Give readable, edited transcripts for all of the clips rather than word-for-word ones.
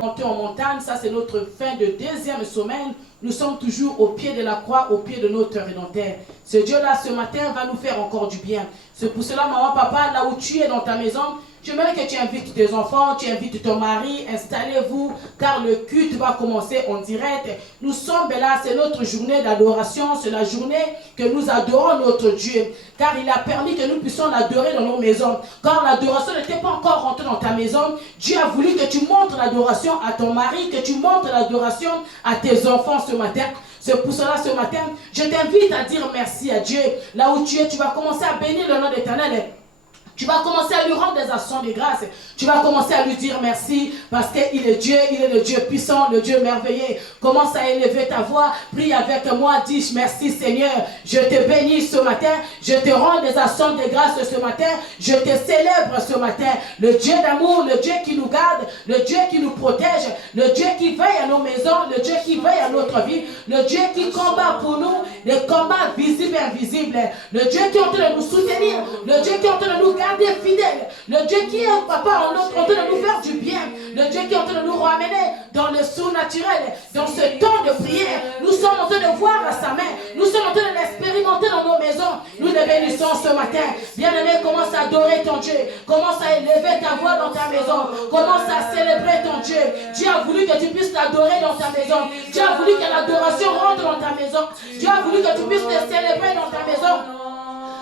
Monter en montagne, ça c'est notre fin de deuxième semaine. Nous sommes toujours au pied de la croix, au pied de notre Rédempteur. Ce Dieu-là, ce matin, va nous faire encore du bien. C'est pour cela, maman, papa, là où tu es dans ta maison, j'aimerais que tu invites tes enfants, tu invites ton mari, installez-vous, car le culte va commencer en direct. Nous sommes là, c'est notre journée d'adoration, c'est la journée que nous adorons notre Dieu, car il a permis que nous puissions l'adorer dans nos maisons. Quand l'adoration n'était pas encore rentrée dans ta maison, Dieu a voulu que tu montres l'adoration à ton mari, que tu montres l'adoration à tes enfants ce matin. C'est pour cela ce matin, je t'invite à dire merci à Dieu. Là où tu es, tu vas commencer à bénir le nom de l'Éternel. Tu vas commencer à lui rendre des actions de grâce. Tu vas commencer à lui dire merci parce qu'il est Dieu, il est le Dieu puissant, le Dieu merveilleux. Commence à élever ta voix, prie avec moi, dis merci Seigneur. Je te bénis ce matin, je te rends des actions de grâce ce matin, je te célèbre ce matin. Le Dieu d'amour, le Dieu qui nous garde, le Dieu qui nous protège, le Dieu qui veille à nos maisons, le Dieu qui veille à notre vie, le Dieu qui combat pour nous, les combats visibles et invisibles, le Dieu qui est en train de nous soutenir, le Dieu qui est en train de nous garder fidèles, le Dieu qui est papa en train de nous faire du bien, le Dieu qui est en train de nous ramener dans le surnaturel, dans ce temps de prière. Nous sommes en train de voir à sa main, nous sommes en train de l'expérimenter dans nos maisons. Nous le bénissons ce matin. Bien-aimé, commence à adorer ton Dieu, commence à élever ta voix dans ta maison, commence à célébrer ton Dieu. Dieu a voulu que tu puisses l'adorer dans ta maison, Dieu a voulu que l'adoration rentre dans ta maison, Dieu a voulu que tu puisses te célébrer dans ta maison.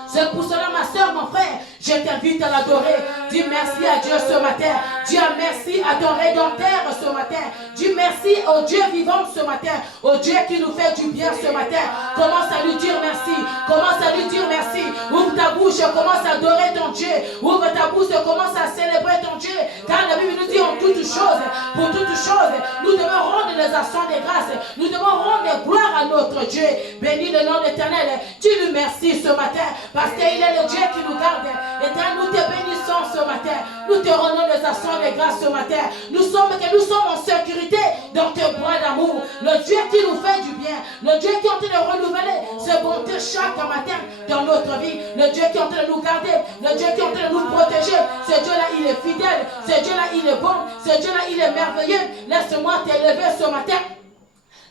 C'est pour cela, ma soeur, mon frère, je t'invite à l'adorer. Dis merci à Dieu ce matin. Dis merci à ton Rédempteur ce matin. Dis merci au Dieu vivant ce matin, au Dieu qui nous fait du bien ce matin. Commence à lui dire merci. Commence à lui dire merci. Ouvre ta bouche, commence à adorer ton Dieu. Ouvre ta bouche, commence à célébrer ton Dieu. Car la Bible nous dit en toutes choses, pour toutes choses, nous devons rendre des actions de grâce. Nous devons rendre des gloires à notre Dieu. Bénis le nom de l'Éternel. Dis-lui merci ce matin. Parce qu'il est le Dieu qui nous garde. Éternel, nous te bénissons ce matin. Nous te rendons des actions de grâce ce matin. Nous sommes en sécurité dans tes bras d'amour. Le Dieu qui nous fait du bien. Le Dieu qui est en train de renouveler ses bontés chaque matin dans notre vie. Le Dieu qui est en train de nous garder. Le Dieu qui est en train de nous protéger. Ce Dieu-là, il est fidèle. Ce Dieu-là, il est bon. Ce Dieu-là, il est merveilleux. Laisse-moi t'élever ce matin.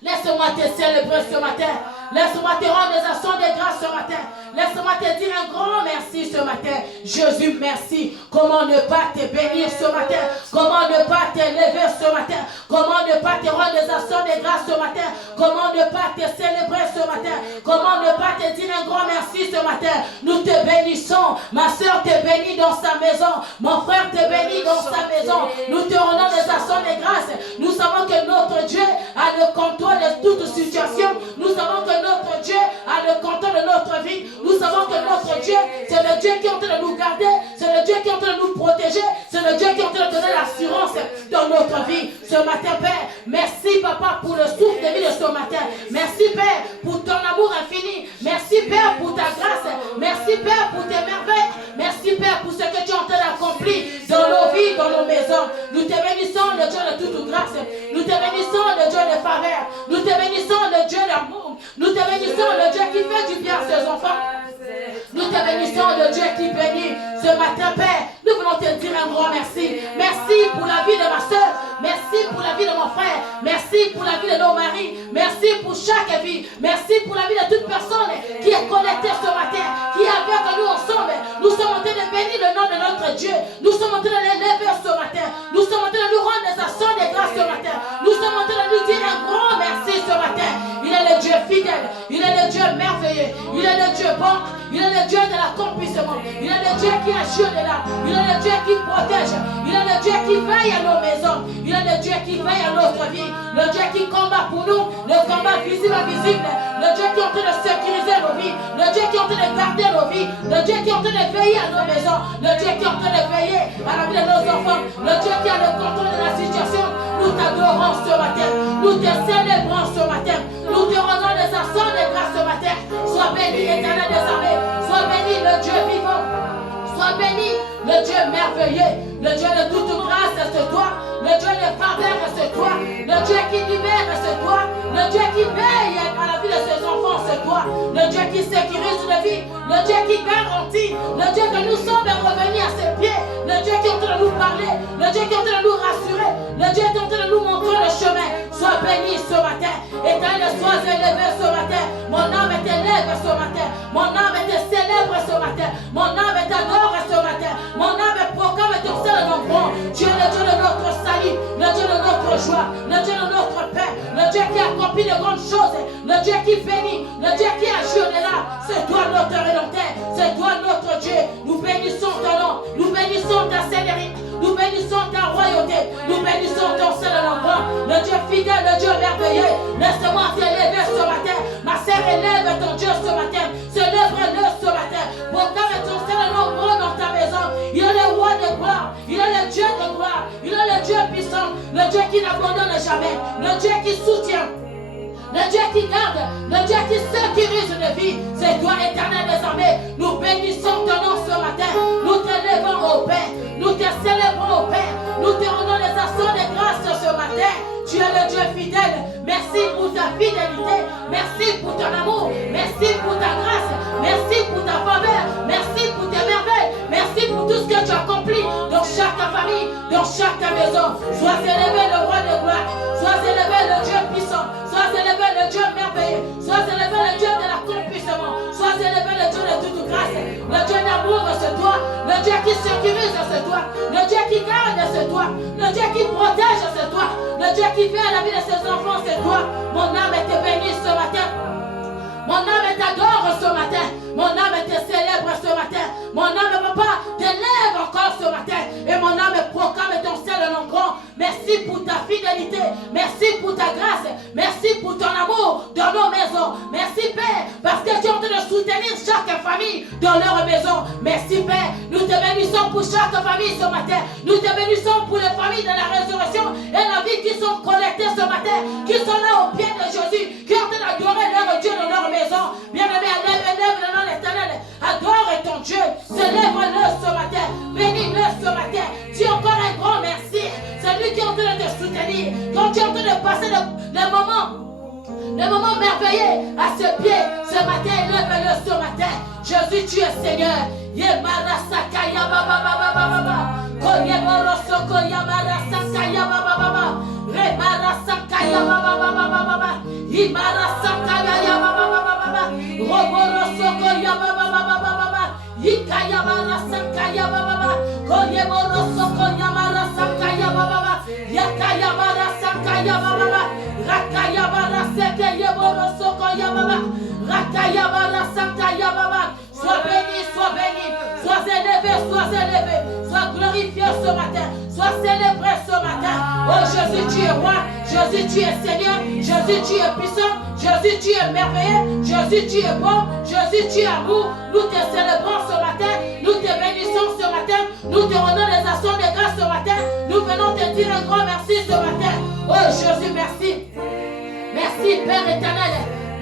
Laisse-moi te célébrer ce matin. Laisse-moi te rendre des actions de grâce ce matin. Laisse-moi te dire un grand merci ce matin. Jésus, merci. Comment ne pas te bénir ce matin? Comment ne pas t'élever ce matin? Comment ne pas te rendre des actions de grâce ce matin? Comment ne pas te célébrer ce matin? Comment ne pas te dire un grand merci ce matin? Nous te bénissons. Ma soeur te bénit dans sa maison. Mon frère te bénit dans sa maison. Nous te rendons des actions de grâce. Nous savons que notre Dieu a le contrôle de toute situation. Nous savons que notre Dieu a le contrôle de notre vie. Nous savons que notre Dieu, c'est le Dieu qui est en train de nous garder, c'est le Dieu qui est en train de nous protéger, c'est le Dieu qui est en train de donner l'assurance dans notre vie. Ce matin, Père, merci Papa pour le souffle de vie de ce matin. Merci Père pour ton amour infini. Merci Père pour ta grâce. Merci Père pour tes merveilles. Merci Père pour ce que tu es en train d'accomplir dans nos vies, dans nos maisons. Nous te bénissons, le Dieu de toute grâce. Nous te bénissons, le Dieu de faveur. Nous te bénissons, le Dieu d'amour. Nous te bénissons, le Dieu qui fait du bien à ses enfants. Nous te bénissons, le Dieu qui bénit ce matin, Père. Nous voulons te dire un grand merci. Merci pour la vie de ma soeur. Merci pour la vie de mon frère. Merci pour la vie de nos maris. Merci pour chaque vie. Merci pour la vie de toute personne qui est connectée ce matin, qui est avec nous ensemble. Nous sommes en train de bénir le nom de notre Dieu. Nous sommes en train de l'élever ce matin. Nous sommes en train de nous rendre des actions de grâce ce matin. Nous sommes en train de lui dire un grand merci ce matin. Il est le Dieu fidèle. Il est le Dieu merveilleux. Il est le Dieu bon. Il est le Dieu de l'accomplissement. Il est le Dieu qui agit de là. Il est le Dieu qui protège. Il est le Dieu qui veille à nos maisons. Il est le Dieu qui veille à notre vie. Le Dieu qui combat pour nous. Le combat visible et invisible. Le Dieu qui est en train de sécuriser nos vies. Le Dieu qui est en train de garder nos vies. Le Dieu qui est en train de veiller à nos maisons. Le Dieu qui est en train de veiller à la vie de nos enfants. Le Dieu qui a le contrôle de la situation. Nous t'adorons ce matin. Nous te célébrons ce matin. Nous te rendons des actions de grâce ce matin. Sois béni, l'Éternel des armées. Sois béni, le Dieu vivant. Sois béni, le Dieu merveilleux. Le Dieu de toute grâce, c'est toi. Le Dieu de faveur, c'est toi. Le Dieu qui libère, c'est toi. Le Dieu qui veille à la vie de ses enfants, c'est toi, le Dieu qui sécurise une vie, le Dieu qui garantit, le Dieu que nous sommes revenus à ses pieds, le Dieu qui est en train de nous parler, le Dieu qui est en train de nous rassurer, le Dieu qui est en train de nous montrer le chemin. Sois béni ce matin, Éternel, sois élevé ce matin. Mon âme est élève ce matin, mon âme est célèbre ce matin, mon âme est adore ce matin, mon âme est proclame ton seul nom bon. Tu es le Dieu de notre salut, le Dieu de notre joie, le Dieu de notre paix, le Dieu qui accomplit de grandes choses, le Dieu qui bénit, le Dieu qui agit au-delà. C'est toi notre Rédempteur, c'est toi notre Dieu. Nous bénissons ton nom, nous bénissons ta sévérité, nous bénissons ta royauté, nous bénissons ton seul nom bon. Le Dieu fidèle, le Dieu merveilleux. Laisse-moi t'élever ce matin. Ma sœur, élève ton Dieu ce matin. Célèbre-le ce matin. Proclame ton seul nom bon dans ta maison. Il est le roi de gloire, il est le Dieu de gloire, il est le Dieu puissant, le Dieu qui n'abandonne jamais, le Dieu qui soutient, le Dieu qui garde, le Dieu qui sécurise une vie. C'est toi, Éternel des armées. Nous bénissons ton nom ce matin. Nous t'élevons au Père, nous te célébrons au Père, nous te rendons les actions de grâce ce matin. Tu es le Dieu fidèle. Merci pour ta fidélité, merci pour ton amour, merci pour ta grâce, merci pour ta faveur, merci pour tes merveilles, merci pour tout ce que tu accomplis dans chaque famille, dans chaque maison. Sois élevé le roi de gloire, sois élevé le Dieu puissant, sois élevé le Dieu merveilleux, sois élevé le Dieu de l'accomplissement, sois élevé le Dieu de toute grâce, le Dieu d'amour c'est toi, le Dieu qui sécurise c'est toi, le Dieu qui garde c'est toi, le Dieu qui protège c'est toi, le Dieu qui fait la vie de ses enfants c'est toi. Mon âme est bénie ce matin. Mon âme est adore ce matin. Mon âme est célèbre ce matin. Mon âme, papa, t'élève encore ce matin. Et mon âme proclame ton seul nom grand. Merci pour ta fidélité. Merci pour ta grâce. Merci pour ton amour dans nos maisons. Merci Père, parce que tu es en train de soutenir chaque famille dans leur maison. Merci Père. Nous te bénissons pour chaque famille ce matin. Nous te bénissons pour les familles de la résurrection et la vie qui sont connectées ce matin, qui sont là au pied de Jésus, qui ont en train d'adorer leur Dieu dans leur maison. Bien-aimé, élève le nom l'éternel. Adore ton Dieu. Célèbre-le ce matin. Bénis-le ce matin. Dis encore un grand merci. C'est lui qui est en train de te soutenir. Quand tu es en train de passer le moment merveilleux à ses pieds, ce matin, élève-le ce matin. Jésus, tu es Seigneur. Yemarasakaya baba baba baba. Koyeborosoko yamarasakaya baba baba. Remarasakaya baba baba baba. Imarasakaya baba baba baba. Roborosoko yababa baba baba. Ikaya marasakaya baba baba. Koyeborosoko yamarasakaya baba baba. Yakaya marasakaya baba baba. Rakaya marasakaya borosoko yababa. Rakaya marasakaya baba. Sois béni, sois élevé, sois glorifié ce matin, sois célébré ce matin. Oh Jésus, tu es roi, Jésus, tu es Seigneur, Jésus, tu es puissant, Jésus, tu es merveilleux, Jésus, tu es bon, Jésus, tu es amour. Nous te célébrons ce matin, nous te bénissons ce matin, nous te rendons les actions de grâce ce matin. Nous venons te dire un grand merci ce matin. Oh Jésus, merci. Merci Père éternel.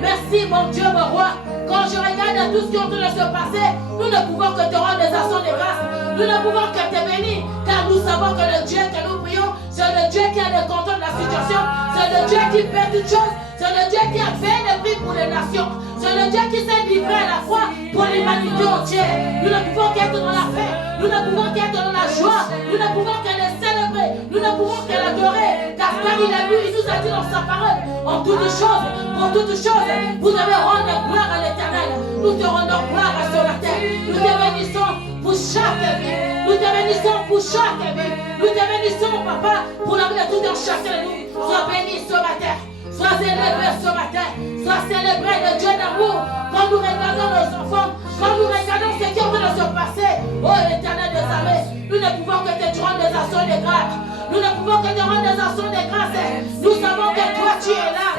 Merci mon Dieu, mon roi. Quand je regarde tout ce qui est en train de se passer, nous ne pouvons que te rendre des actions de grâce. Nous ne pouvons que te bénir, car nous savons que le Dieu que nous prions, c'est le Dieu qui a le contrôle de la situation. C'est le Dieu qui fait toutes choses. C'est le Dieu qui a fait le prix pour les nations. C'est le Dieu qui s'est livré à la croix pour l'humanité entière. Nous ne pouvons qu'être dans la paix. Nous ne pouvons qu'être dans la joie. Nous ne pouvons que les célébrer. Nous ne pouvons que l'adorer. Car il a vu, il nous a dit dans sa parole, en toutes choses, pour toutes choses, vous devez rendre gloire à l'Éternel. Nous te rendons gloire à ce matin. Nous te bénissons pour chaque vie. Nous te bénissons pour chaque vie. Nous te bénissons, papa, pour la vie de tout un chacun de nous. Sois béni ce matin. Sois élevé ce matin. Sois célébré le Dieu d'amour. Quand nous regardons nos enfants, quand nous regardons ce qui est en train de se passer, oh l'Éternel des armées, nous ne pouvons que te rendre des actions de grâce. Nous ne pouvons que te rendre des actions de grâce. Nous savons que toi tu es là.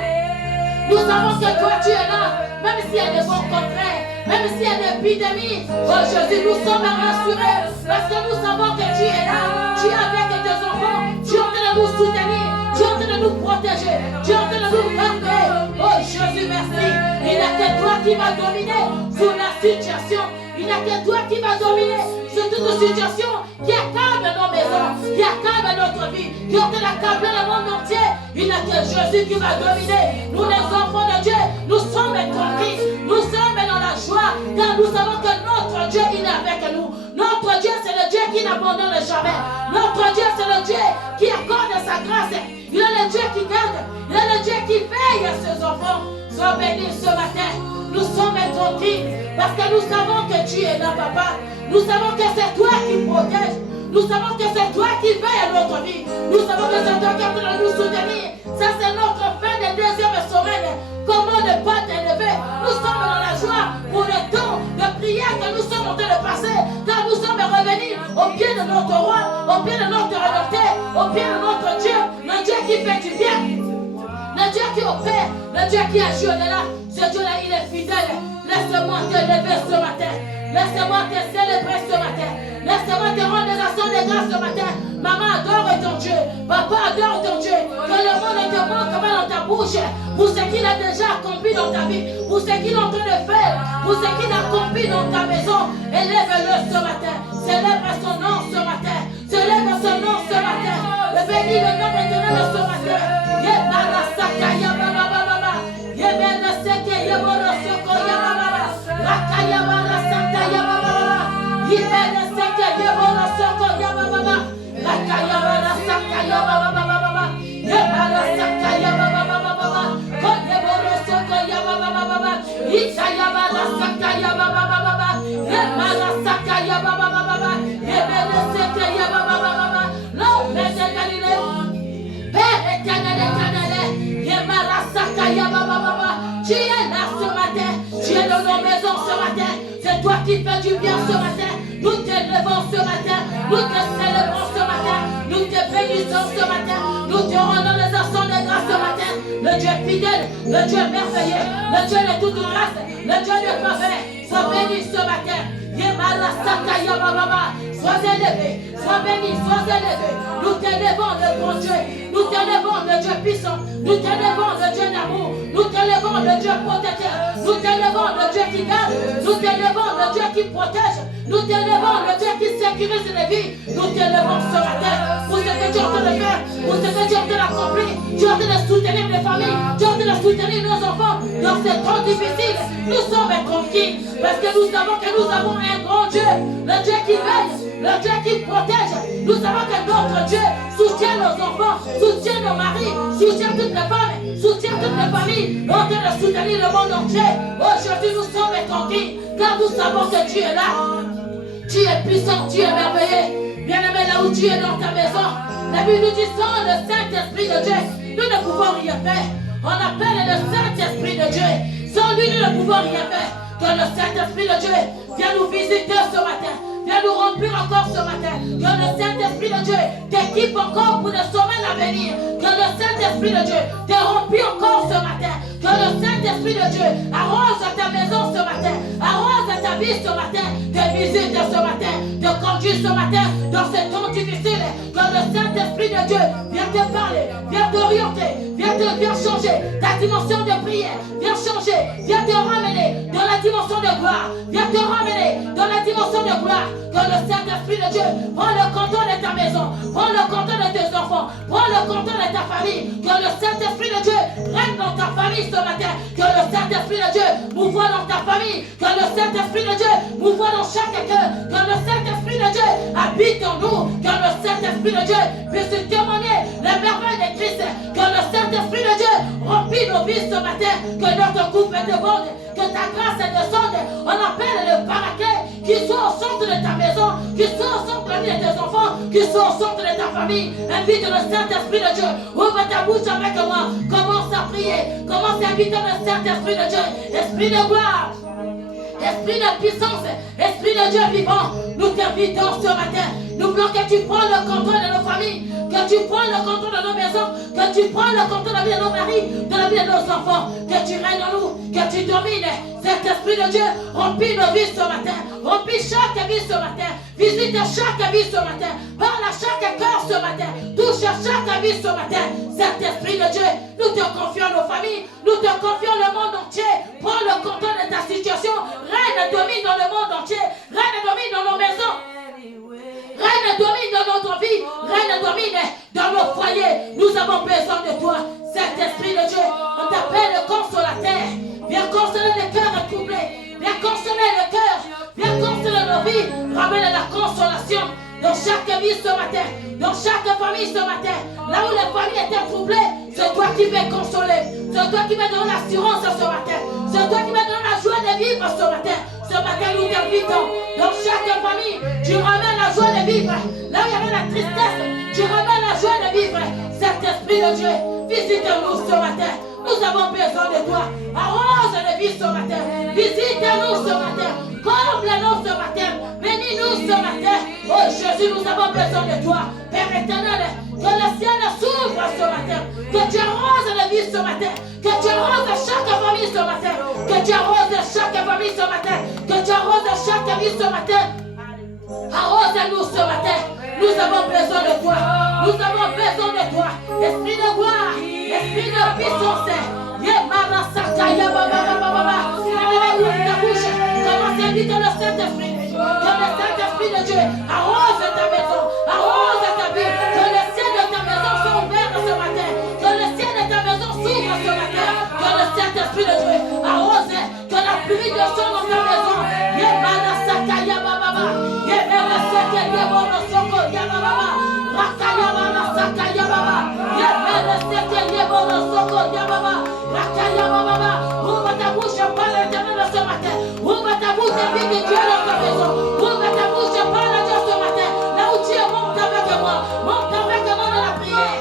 Nous savons que toi tu es là. Même s'il y a des bons contraires, même s'il y a des épidémies, oh Jésus, nous sommes rassurés. Parce que nous savons que tu es là. Tu es avec tes enfants. Tu es en train de nous soutenir. Tu es en train de nous protéger. Tu es en train de nous garder. Oh Jésus, merci. Il n'y a que toi qui va dominer sur la situation. Il n'y a que toi qui va dominer sur toute situation qui accable nos maisons, qui accable notre vie, qui ont accablé le monde entier. Il n'y a que Jésus qui va dominer. Nous, les enfants de Dieu, nous sommes compris. car nous savons que notre Dieu, il est avec nous. Notre Dieu, c'est le Dieu qui n'abandonne jamais. Notre Dieu, c'est le Dieu qui accorde sa grâce. Il est le Dieu qui garde. Il est le Dieu qui veille à ses enfants. Sois béni ce matin. Nous sommes tranquilles parce que nous savons que tu es là, papa. Nous savons que c'est toi qui protèges. Nous savons que c'est toi qui veille à notre vie. Nous savons que c'est toi qui est en train de nous soutenir. Ça, c'est notre fin de deuxième semaine. Comment ne pas t'élever? Nous sommes dans la joie pour le temps de prière que nous sommes en train de passer. Car nous sommes revenus au pied de notre roi, au pied de notre rédempteur, au pied de notre Dieu, le Dieu qui fait du bien, le Dieu qui opère, le Dieu qui agit au-delà. Ce Dieu-là, il est fidèle. Laisse-moi te lever ce matin. Laisse-moi te célébrer ce matin. Laisse-moi te rendre des actions de grâce ce matin. Maman, adore ton Dieu. Papa, adore ton Dieu. Que le monde te montre comment dans ta bouche. Pour ce qu'il a déjà accompli dans ta vie. Pour ce qu'il est en train de faire. Pour ce qu'il a accompli dans ta maison. Élève-le ce matin. Célèbre son nom ce matin. Célèbre son nom ce matin. Bénis le nom éternel ce matin. Tu es là ce matin, tu es dans nos maisons ce matin, c'est toi qui fais du bien ce matin. Nous t'élevons ce matin, nous te célébrons ce matin, nous te bénissons ce matin, nous te rendons les actions de grâce ce matin. Le Dieu fidèle, le Dieu merveilleux, le Dieu de toute grâce, le Dieu de faveur, sois béni ce matin. Sois élevé, sois béni, sois élevé. Nous t'élevons le bon Dieu, nous t'élevons le Dieu puissant, nous t'élevons le Dieu d'amour, nous t'élevons le Dieu protecteur, nous t'élevons le Dieu qui garde, nous t'élevons le Dieu qui protège, nous t'élevons le Dieu qui sécurise les vies. Nous t'élevons ce matin pour ce que tu es en train de faire, pour ce que tu es en train d'accomplir. Tu es en train de soutenir les familles, tu es en train de soutenir nos enfants dans ces temps difficiles. Nous sommes tranquilles parce que nous savons que nous avons un grand Dieu, le Dieu qui veille, le Dieu qui protège. Nous savons que notre Dieu soutient nos enfants, soutient nos maris, soutient toutes les femmes, soutient toutes les familles. On train de soutenir le monde entier. Aujourd'hui, nous sommes tranquilles car nous savons que Dieu est là. Tu es puissant, tu es merveilleux. Bien-aimé, là où tu es dans ta maison, la Bible nous dit sans le Saint-Esprit de Dieu, nous ne pouvons rien faire. On appelle le Saint-Esprit de Dieu. Sans lui, nous ne pouvons rien faire. Que le Saint-Esprit de Dieu vienne nous visiter ce matin. Viens nous remplir encore ce matin. Que le Saint-Esprit de Dieu t'équipe encore pour les semaines à venir. Que le Saint-Esprit de Dieu te remplit encore ce matin. Que le Saint-Esprit de Dieu arrose ta maison ce matin. Arrose ta vie ce matin. Te visite ce matin. Te conduit ce matin dans ces temps difficiles. Que le Saint-Esprit de Dieu vienne te parler. Viens t'orienter. Viens changer ta dimension de prière. Viens changer. Viens te ramener dans la dimension de gloire. Viens te ramener dans la dimension de gloire. Que le Saint-Esprit de Dieu prend le contrôle de ta maison. Prends le contrôle de tes enfants. Prends le contrôle de ta famille. Que le Saint-Esprit de Dieu règne dans ta famille ce matin. Que le Saint-Esprit de Dieu mouvoie dans ta famille. Que le Saint-Esprit de Dieu mouvoie dans chaque cœur. Que le Saint-Esprit de Dieu habite en nous. Que le Saint-Esprit de Dieu puisse témoigner les merveilles de Christ. Que le Saint-Esprit de Dieu remplit nos vies ce matin. Que notre coupe déborde. Que ta grâce descende. On appelle le paraclet qui soit au centre de ta maison, qui soit au centre de la vie de tes enfants, qui soit au centre de ta famille. Invite le Saint-Esprit de Dieu. Ouvre ta bouche avec moi. Commence à prier. Commence à inviter le Saint-Esprit de Dieu. Esprit de gloire. Esprit de puissance, Esprit de Dieu vivant, nous t'invitons ce matin. Nous voulons que tu prennes le contrôle de nos familles, que tu prennes le contrôle de nos maisons, que tu prennes le contrôle de la vie de nos maris, de la vie de nos enfants, que tu règnes en nous, que tu domines. Cet Esprit de Dieu remplit nos vies ce matin, remplit chaque vie ce matin, visite chaque vie ce matin, parle à chaque cœur ce matin, touche à chaque vie ce matin. Cet Esprit de Dieu, nous te confions nos familles, nous te confions le monde entier. Prends le contrôle de ta situation. Règne domine dans le monde entier. Règne domine dans nos maisons. Règne domine dans notre vie. Règne domine dans nos foyers. Nous avons besoin de toi. Cet Esprit de Dieu, on t'appelle le consolateur. Viens consoler les cœurs troublés. Viens consoler les vie ce matin. Dans chaque famille ce matin. Là où les familles étaient troublées, c'est toi qui m'as consolé. C'est toi qui m'as donné l'assurance ce matin. C'est toi qui m'as donné la joie de vivre ce matin. Ce matin, nous t'invitons. Dans chaque famille, tu ramènes la joie de vivre. Là où il y avait la tristesse, tu ramènes la joie de vivre. Saint-Esprit de Dieu, visite-nous ce matin. Nous avons besoin de toi. Arrose de vie ce matin. Visite-nous ce matin. Comble-nous ce matin. Bénis-nous ce matin. Oh Jésus, nous avons besoin de toi. Père éternel, que le ciel s'ouvre ce matin. Que tu arroses la vie ce matin. Que tu arroses chaque famille ce matin. Que tu arroses chaque famille ce matin. Que tu arroses chaque vie ce matin. Arrose-nous ce matin. Nous avons besoin de toi. Nous avons besoin de toi. Esprit de gloire. Esprit de puissance. Commence à inviter le Saint-Esprit. Que le Saint-Esprit de Dieu arrose ta maison. Arrose ta vie. Que le ciel de ta maison soit ouvert ce matin. Que le ciel de ta maison s'ouvre ce matin. Que le Saint-Esprit de Dieu arrose. Que la pluie descende dans ta maison. Ouvre ta bouche, parle à Dieu ce matin. Ouvre ta bouche, invite Dieu dans ta maison. Ouvre ta bouche, parle à Dieu ce matin. Là où tu es, monte avec moi. Monte avec moi dans la prière.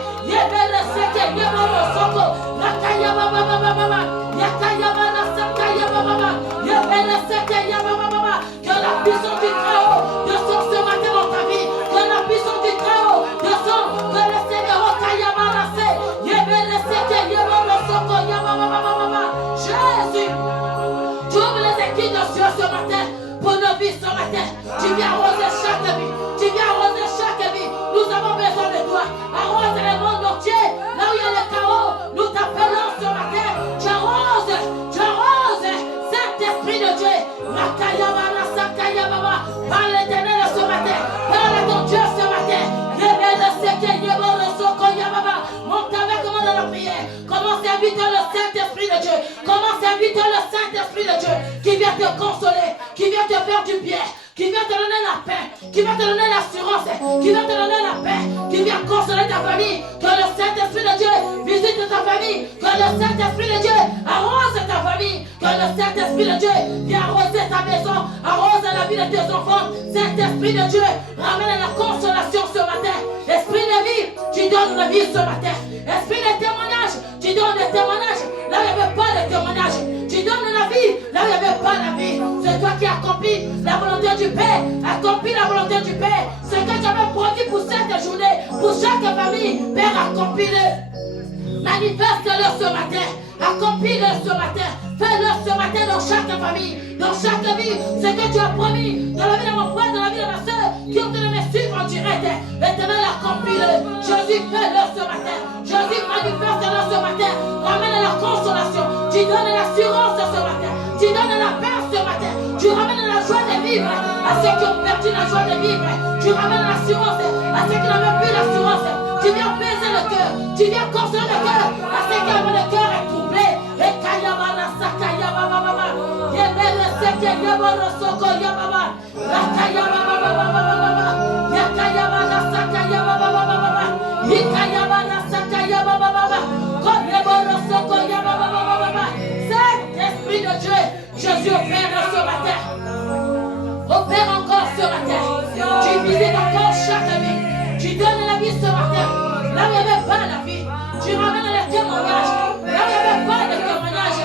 Que la puissance du Très-Haut descende ce matin dans ta vie. Que la puissance du Très-Haut descende. Que le Seigneur Jésus, tu ouvres les équipes de Dieu ce matin pour nos vies ce matin. Tu viens arroser chaque vie. Tu viens arroser chaque vie. Nous avons besoin de toi. Arrose le monde entier. Là où il y a le chaos, nous t'appelons ce matin. Tu arroses. Saint-Esprit de Dieu. Parle l'éternel ce matin. Parle à ton Dieu ce matin. Monte avec moi dans la prière. Commence à inviter le Saint-Esprit de Dieu. Commence à inviter le Saint-Esprit de Dieu qui vient te consoler, qui vient te faire du bien, qui vient te donner la paix, qui vient te donner l'assurance, qui vient te donner la paix, qui vient consoler ta famille. Que le Saint-Esprit de Dieu visite ta famille. Que le Saint-Esprit de Dieu arrose ta famille. Que le Saint-Esprit de Dieu vienne arroser ta maison, arrose la vie de tes enfants. Saint-Esprit de Dieu ramène la consolation ce matin. Esprit de vie, tu donnes la vie ce matin. Esprit de témoignage, tu donnes des témoignages là où il n'y avait pas de témoignage. Tu donnes la vie là où il n'y avait pas la vie. C'est toi qui accomplis la volonté du Père. Accomplis la volonté du Père. Ce que tu avais produit pour cette journée, pour chaque famille, Père, accomplis-le. Manifeste-le ce matin. Accomplis-le ce matin. Fais-le ce matin dans chaque famille, dans chaque vie. Ce que tu as promis dans la vie de mon frère, dans la vie de ma soeur, qui ont de me suivre en direct. Éternel, accomplis-le. Jésus, fais-le ce matin. Jésus, manifeste-le ce matin. Ramène la consolation. Tu donnes l'assurance ce matin. Tu donnes la paix ce matin. Tu ramènes la joie de vivre à ceux qui ont perdu la joie de vivre. Tu ramènes l'assurance à ceux qui n'avaient plus l'assurance. Tu viens baiser le cœur. Tu viens consoler le cœur à ceux qui avaient le cœur troublé. Et Kayabana Sakayababa. Yebele Seke Yaboro Soko Yababa. Rakayababa. Yakayabana Sakayababa. Yikayabana Sakayababa. Kodeboro Soko Yababa. Saint-Esprit de Dieu, Jésus opère ce matin. Opère encore ce matin. Tu visites encore chaque vie. Tu donnes la vie ce matin. Là où il n'y avait pas la vie, tu ramènes les témoignages. Là où il n'y avait pas de témoignages,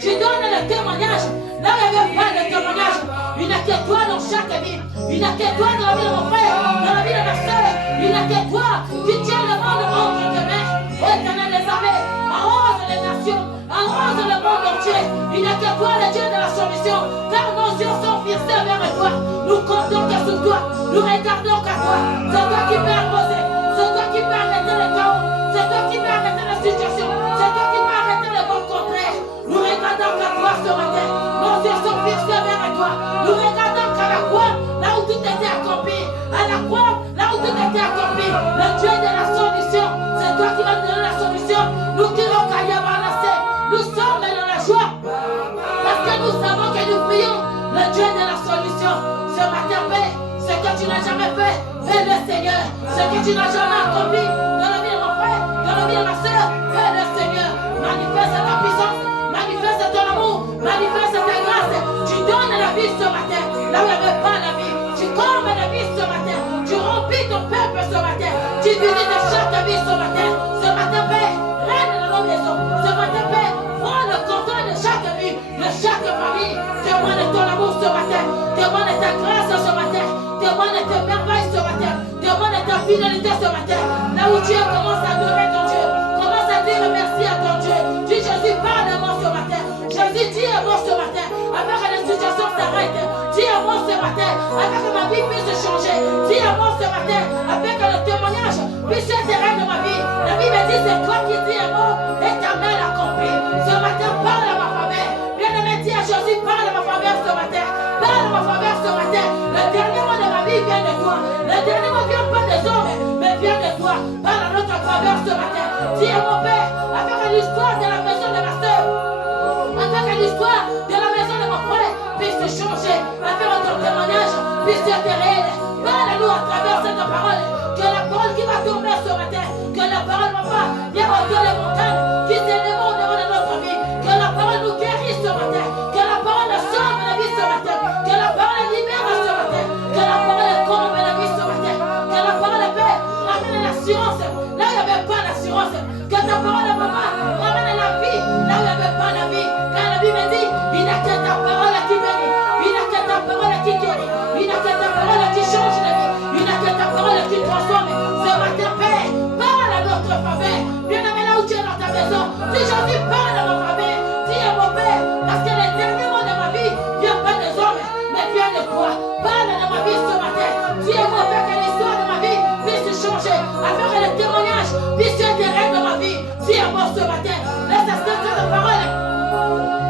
tu donnes les témoignages. Là où il n'y avait pas de témoignages, il n'y a que toi dans chaque vie. Il n'y a que toi dans la vie de mon frère, dans la vie de ma soeur. Il n'y a que toi qui tiens le monde entre tes mains. Oh Éternel des armées, arrose les nations, arrose le monde entier. Il n'y a que toi le Dieu de la solution. Car nos yeux sont fixés vers toi. Nous comptons que sur toi. Nous regardons qu'à toi. C'est toi qui peux arroser. C'est toi qui peux arrêter le chaos. C'est toi qui peux arrêter la situation. C'est toi qui peux arrêter le bon contraire. Nous regardons qu'à toi ce matin. Nos yeux sont fixés vers toi. Nous regardons qu'à la croix, là où tout était accompli. À la croix, là où tout était accompli. Le Dieu de la solution. C'est toi qui vas nous donner la solution. Nous tirons qu'à Yabanasé. Nous sommes dans la joie. Parce que nous savons que nous prions le Dieu de la solution. Ce matin, Père, ce que tu n'as jamais fait, fais-le Seigneur. Ce que tu n'as jamais accompli dans la vie de mon frère, dans la vie de ma soeur, fais-le Seigneur. Manifeste ta puissance, manifeste ton amour, manifeste ta grâce. Tu donnes la vie ce matin, là où il n'y avait pas la vie. Tu combles la vie ce matin, tu remplis ton peuple ce matin, tu visites chaque vie ce matin. Ce matin, Père, règne dans nos maisons. Ce matin, Père, prends le contrôle de chaque vie, de chaque famille. Témoigne ton amour ce matin, témoigne ta grâce ce matin, témoigne tes merveilles ce matin, témoigne ta fidélité ce matin. Là où tu es, commence à adorer ton Dieu, commence à dire merci à ton Dieu. Dis Jésus, parle-moi ce matin. Jésus, dis-moi ce matin, afin que les situations s'arrêtent. Dis-moi ce matin, afin que ma vie puisse changer. Dis-moi ce matin, afin que le témoignage puisse être terrain de ma vie. La Bible me dit, c'est toi qui dis un mot et ta main l'accomplit. Ce matin, parle à ma faveur. Bien-aimé, dis à Jésus, parle à ma faveur ce matin. Parle à ma faveur ce matin. Le dernier mot de ma vie vient de toi. Le dernier mot vient pas des hommes, mais vient de toi. Parle à notre faveur ce matin. Dis à mon Père, afin que l'histoire de la maison de ma soeur, afin que l'histoire de la maison de mon frère puisse changer, afin que ton témoignage puisse être réel. Parle-nous à travers cette parole, que la parole qui va tourner ce matin, que la parole va pas vienne autour des montagnes, qui s'élèvent au devant de notre vie, que la parole nous guérisse ce matin, que la parole sauve la vie ce matin, que la parole libère ce matin, que la parole comble la vie ce matin, que la parole paix ramène l'assurance, là où il n'y avait pas d'assurance, que ta parole maman ramène la vie, là où il n'y avait pas la vie, car la Bible dit, il n'a que ta parole qui bénit, il n'a que ta parole qui guérit, il n'a que ta parole qui change la vie, il n'a que ta parole qui transforme. Ce matin, Père, parle à notre faveur. Bien-aimé, là où tu es dans ta maison, dis Jésus, parle à ma faveur. Dis à mon Père, parce que les derniers mots de ma vie ne viennent pas des hommes, mais viennent de toi. Parle à ma vie ce matin. Dis à mon Père que l'histoire de ma vie puisse changer, afin que le témoignage puisse être réel de ma vie. Dis à moi ce matin, laisse cette parole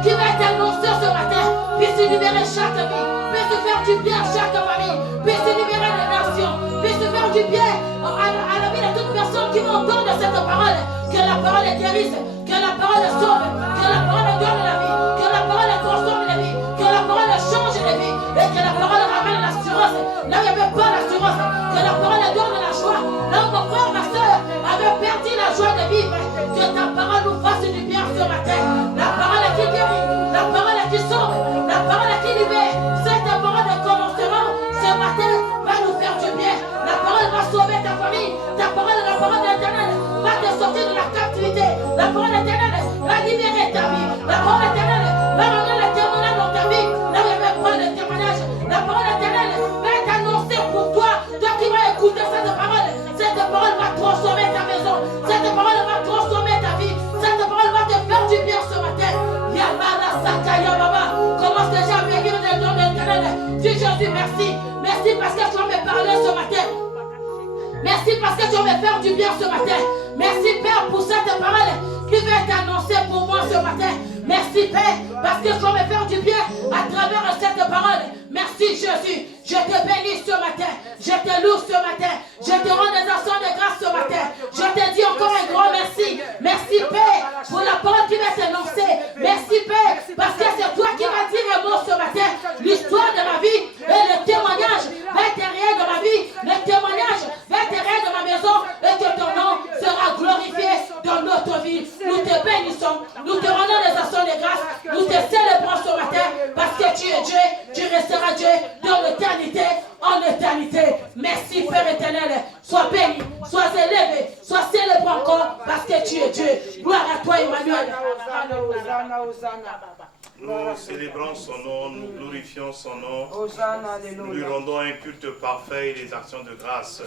qui va être annoncée ce matin, puisse libérer chaque vie, puisse faire du bien à chaque famille, puisse libérer les nations, puisse faire du bien à la vie de toute personne qui m'entende cette parole. Que la parole guérisse, que la parole sauve, que la parole donne la vie, que la parole transforme la vie, que la parole change la vie, et que la parole ramène l'assurance là où il n'y avait pas l'assurance, que la parole donne la joie là où mon frère, ma soeur avait perdu la joie de vivre. Que ta parole nous fasse du bien ce matin. La parole qui guérit, la parole qui sauve, la parole qui libère. Cette parole de commencement ce matin va nous faire du bien. La parole va sauver ta famille. Ta parole, la parole éternelle va te sortir de la captivité. La parole éternelle va libérer ta vie. La parole éternelle va ramener le témoignage dans ta vie. Là où il n'y avait pas de témoignage. La parole éternelle va être annoncée pour toi. Toi qui vas écouter cette parole va transformer ta maison. Cette parole va transformer ta vie. Cette parole va te faire du bien ce matin. Yamara Sakaya Baba. Commence déjà à bénir le nom de l'éternel. Dis Jésus, merci. Merci parce que tu vas me parler ce matin. Merci parce que tu vas me faire du bien ce matin. Merci Père pour cette parole qui va être annoncée pour moi ce matin. Merci Père parce que tu vas me faire du bien à travers cette parole. Merci Jésus. Je te bénis ce matin. Je te loue ce matin. Je te rends des actions de grâce ce matin. Je te dis encore un grand merci. Merci Père pour la parole qui va s'annoncer. Merci Père parce que c'est toi qui vas dire un mot ce matin. L'histoire de ma vie et le témoignage va être réel de ma vie. Le témoignage va être réel de ma maison et que ton nom sera glorifié dans notre vie. Nous te bénissons. Nous te rendons des actions de grâce. Nous te célébrons ce matin parce que tu es Dieu. Tu resteras Dieu dans l'éternité, en éternité. Merci Père éternel. Sois béni, sois élevé, sois célébré encore parce que tu es Dieu. Gloire à toi Emmanuel. Nous célébrons son nom, nous glorifions son nom. Nous lui rendons un culte parfait et des actions de grâce.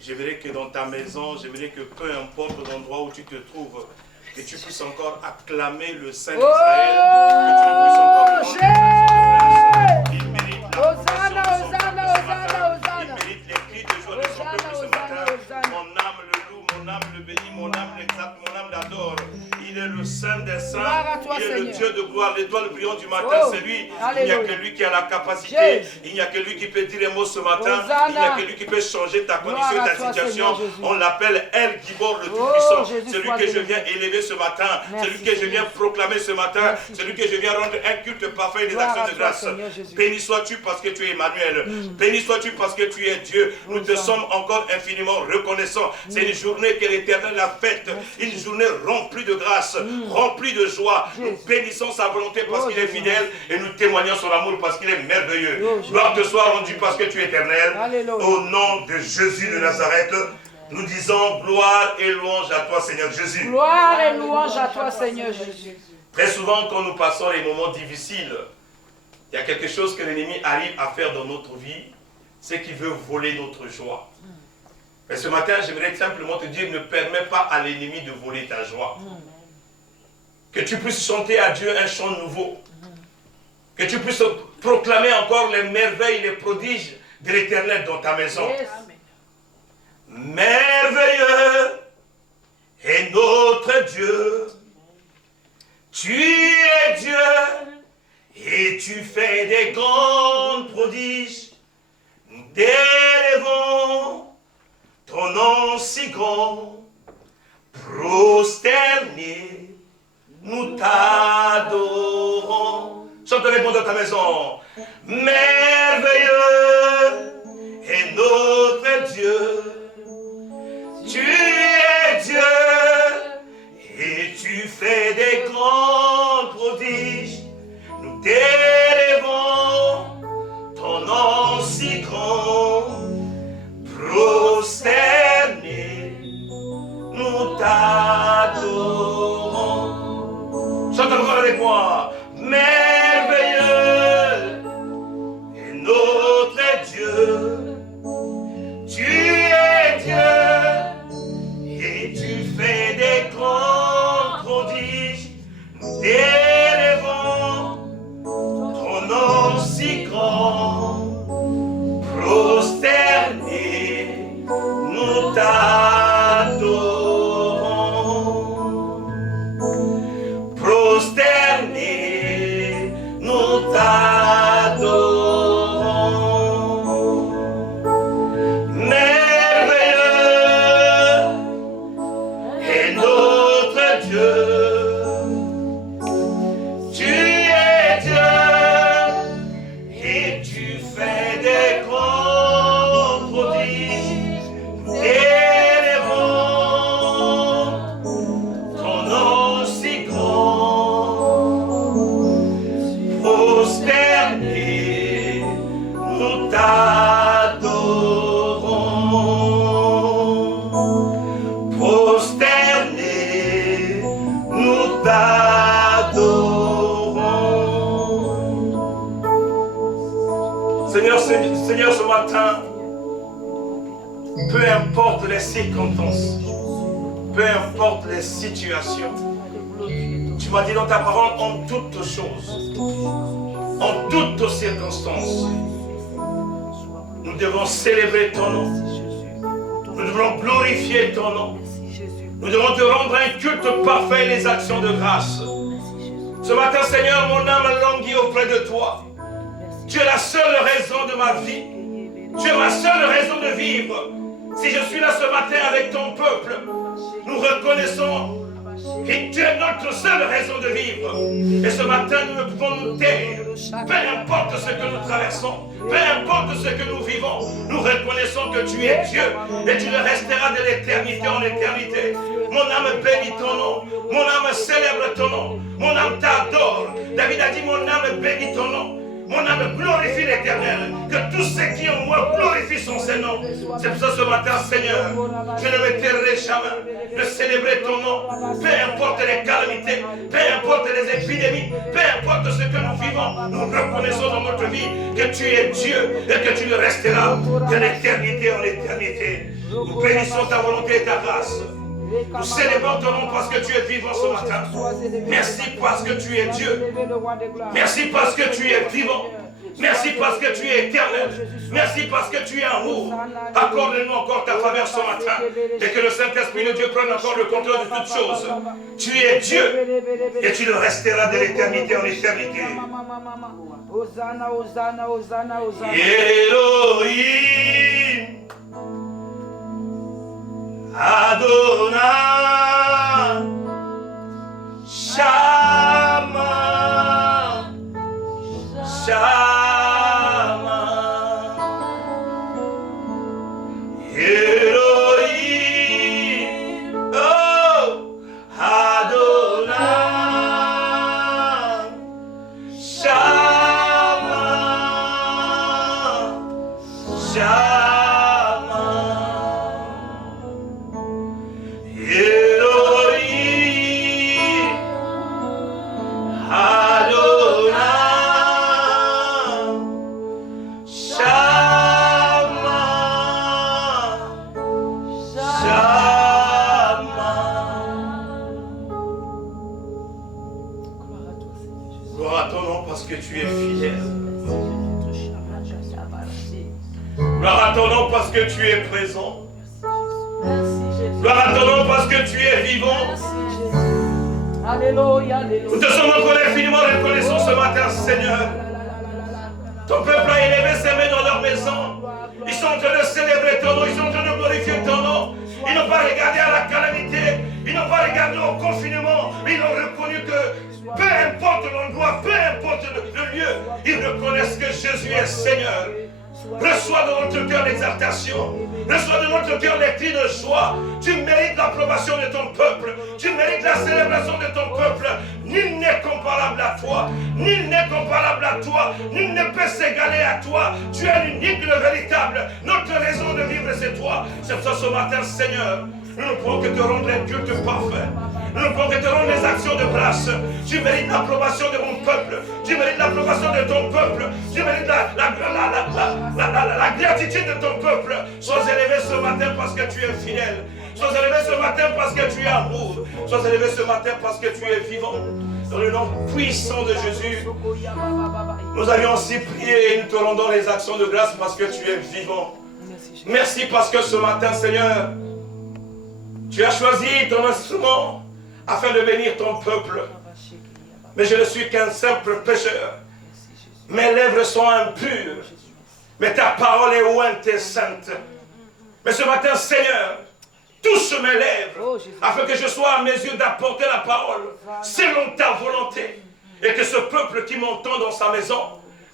J'aimerais que dans ta maison, j'aimerais que peu importe l'endroit où tu te trouves, que tu puisses encore acclamer le Saint d'Israël, que tu puisses encore rendre des actions de grâce. Il mérite l'appréciation de son peuple ce matin. Il mérite les cris de joie de son peuple ce matin. Mon âme le loue, mon âme le bénit, mon âme l'exalte, mon âme l'adore. Il est le le Saint des Saints. Gloire à toi, Il est le Seigneur. Dieu de gloire, l'étoile brillante du matin, Oh, c'est lui. Il n'y a alléluia. que lui qui a la capacité. Jésus. Il n'y a que lui qui peut dire un mot ce matin. Hosanna. Il n'y a que lui qui peut changer ta condition Gloire et à ta toi, situation. Seigneur Jésus. On l'appelle El Gibor, le Oh, Tout-Puissant. Jésus, Celui sois que je béni. viens élever ce matin. Merci, Celui que je viens proclamer ce matin. Merci. Celui que je viens rendre un culte parfait et des Gloire actions à de toi, grâce. Seigneur Jésus. Béni sois-tu parce que tu es Emmanuel. Béni sois-tu parce que tu es Dieu. Nous te Hosanna. sommes encore infiniment reconnaissants. C'est une journée que l'Éternel a faite. Une journée remplie de grâce, remplie de joie. Nous bénissons sa volonté parce qu'il est fidèle et nous témoignons son amour parce qu'il est merveilleux. Gloire te soit rendue parce que tu es éternel. Alléluia. Au nom de Jésus de Nazareth, nous disons gloire et louange à toi, Seigneur Jésus. Gloire et louange à toi, Seigneur Jésus. Très souvent, quand nous passons les moments difficiles, il y a quelque chose que l'ennemi arrive à faire dans notre vie, c'est qu'il veut voler notre joie. Mais ce matin, j'aimerais simplement te dire, ne permets pas à l'ennemi de voler ta joie. Que tu puisses chanter à Dieu un chant nouveau. Que tu puisses proclamer encore les merveilles, les prodiges de l'Éternel dans ta maison. Yes. Merveilleux est notre Dieu. Tu es Dieu et tu fais des grands prodiges. Nous t'élevons, ton nom si grand, prosterné, nous t'adorons. Chante avec moi dans ta maison. Merveilleux est notre Dieu. Tu es Dieu et tu fais des grands prodiges. Nous t'élevons, ton nom si grand, prosterné, nous t'adorons. Chante encore avec moi. Merveilleux est notre Dieu. Tu es Dieu et tu fais des grands prodiges. Nous t'élevons, ton nom si grand, prosterné, nous t'adorons. Prosterné, nous t'adorons. Merveilleux est notre Dieu. Tu es Dieu et tu fais des grands prodiges. Nous t'élevons, ton nom si grand, prosterné, nous t'adorons. Prosterné, nous t'adorons. Seigneur, ce matin, peu importe les circonstances, peu importe les situations, tu m'as dit dans ta parole, en toutes choses, en toutes circonstances, nous devons célébrer ton nom. Nous devons glorifier ton nom. Nous devons te rendre un culte parfait et les actions de grâce. Ce matin, Seigneur, mon âme languit auprès de toi. Tu es la seule raison de ma vie. Tu es ma seule raison de vivre. Si je suis là ce matin avec ton peuple, nous reconnaissons que tu es notre seule raison de vivre. Et ce matin, nous ne pouvons nous taire. Peu importe ce que nous traversons, peu importe ce que nous vivons, nous reconnaissons que tu es Dieu et tu le resteras de l'éternité en éternité. Mon âme bénit ton nom, mon âme célèbre ton nom, mon âme t'adore. David a dit, mon âme bénit ton nom. Mon âme glorifie l'Éternel, que tous ceux qui en moi glorifient son Seigneur. C'est pour ça ce matin, Seigneur, je ne me tairai jamais de célébrer ton nom, peu importe les calamités, peu importe les épidémies, peu importe ce que nous vivons, nous reconnaissons dans notre vie que tu es Dieu et que tu le resteras de l'éternité en éternité. Nous bénissons ta volonté et ta grâce. Nous célébrons ton nom parce que tu es vivant ce matin. Merci parce que tu es Dieu. Merci parce que tu es vivant. Merci parce que tu es éternel. Merci parce que tu es amour. Accorde-nous encore ta faveur ce matin. Et que le Saint-Esprit de Dieu prenne encore le contrôle de toutes choses. Tu es Dieu. Et tu le resteras de l'éternité en éternité. Hosanna, Hosanna, Hosanna, Hosanna. Elohim. Adonai. Shama. Shama. Elohim. Oh. Adonai. Shama. Shama. Elohim. Adonai. Shama. Shama. Gloire à ton nom parce que tu es fidèle. Gloire à ton nom parce que tu es présent. Gloire à ton nom parce que tu es vivant. Alléluia, Nous Alléluia. te sommes encore infiniment reconnaissants ce matin, Seigneur. Ton peuple a élevé ses mains dans leur maison. Ils sont en train de célébrer ton nom, ils sont en train de glorifier ton nom. Ils n'ont pas regardé à la calamité, ils n'ont pas regardé au confinement. Ils ont reconnu que peu importe l'endroit, peu importe le lieu, ils reconnaissent que Jésus est Seigneur. Reçois dans notre cœur l'exaltation. Reçois dans notre cœur les cris de joie. Tu mérites l'approbation de ton peuple. Tu mérites la célébration de ton peuple. Nul n'est comparable à toi. Nul n'est comparable à toi. Nul ne peut s'égaler à toi. Tu es l'unique, le véritable. Notre raison de vivre, c'est toi. C'est pour ça ce matin, Seigneur, nous ne pouvons que te rendre un culte parfait. Nous ne pouvons que te rendre des actions de grâce. Tu mérites l'approbation de mon peuple. Tu mérites l'approbation de ton peuple. Tu mérites la gratitude de ton peuple. Sois élevé ce matin parce que tu es fidèle. Sois élevé ce matin parce que tu es amour. Sois élevé ce matin parce que tu es vivant. Dans le nom puissant de Jésus, nous avions aussi prié et nous te rendons les actions de grâce parce que tu es vivant. Merci parce que ce matin, Seigneur, tu as choisi ton instrument afin de bénir ton peuple. Mais je ne suis qu'un simple pécheur. Mes lèvres sont impures. Mais ta parole est ointe et sainte. Mais ce matin, Seigneur, touche mes lèvres afin que je sois à mes yeux d'apporter la parole selon ta volonté. Et que ce peuple qui m'entend dans sa maison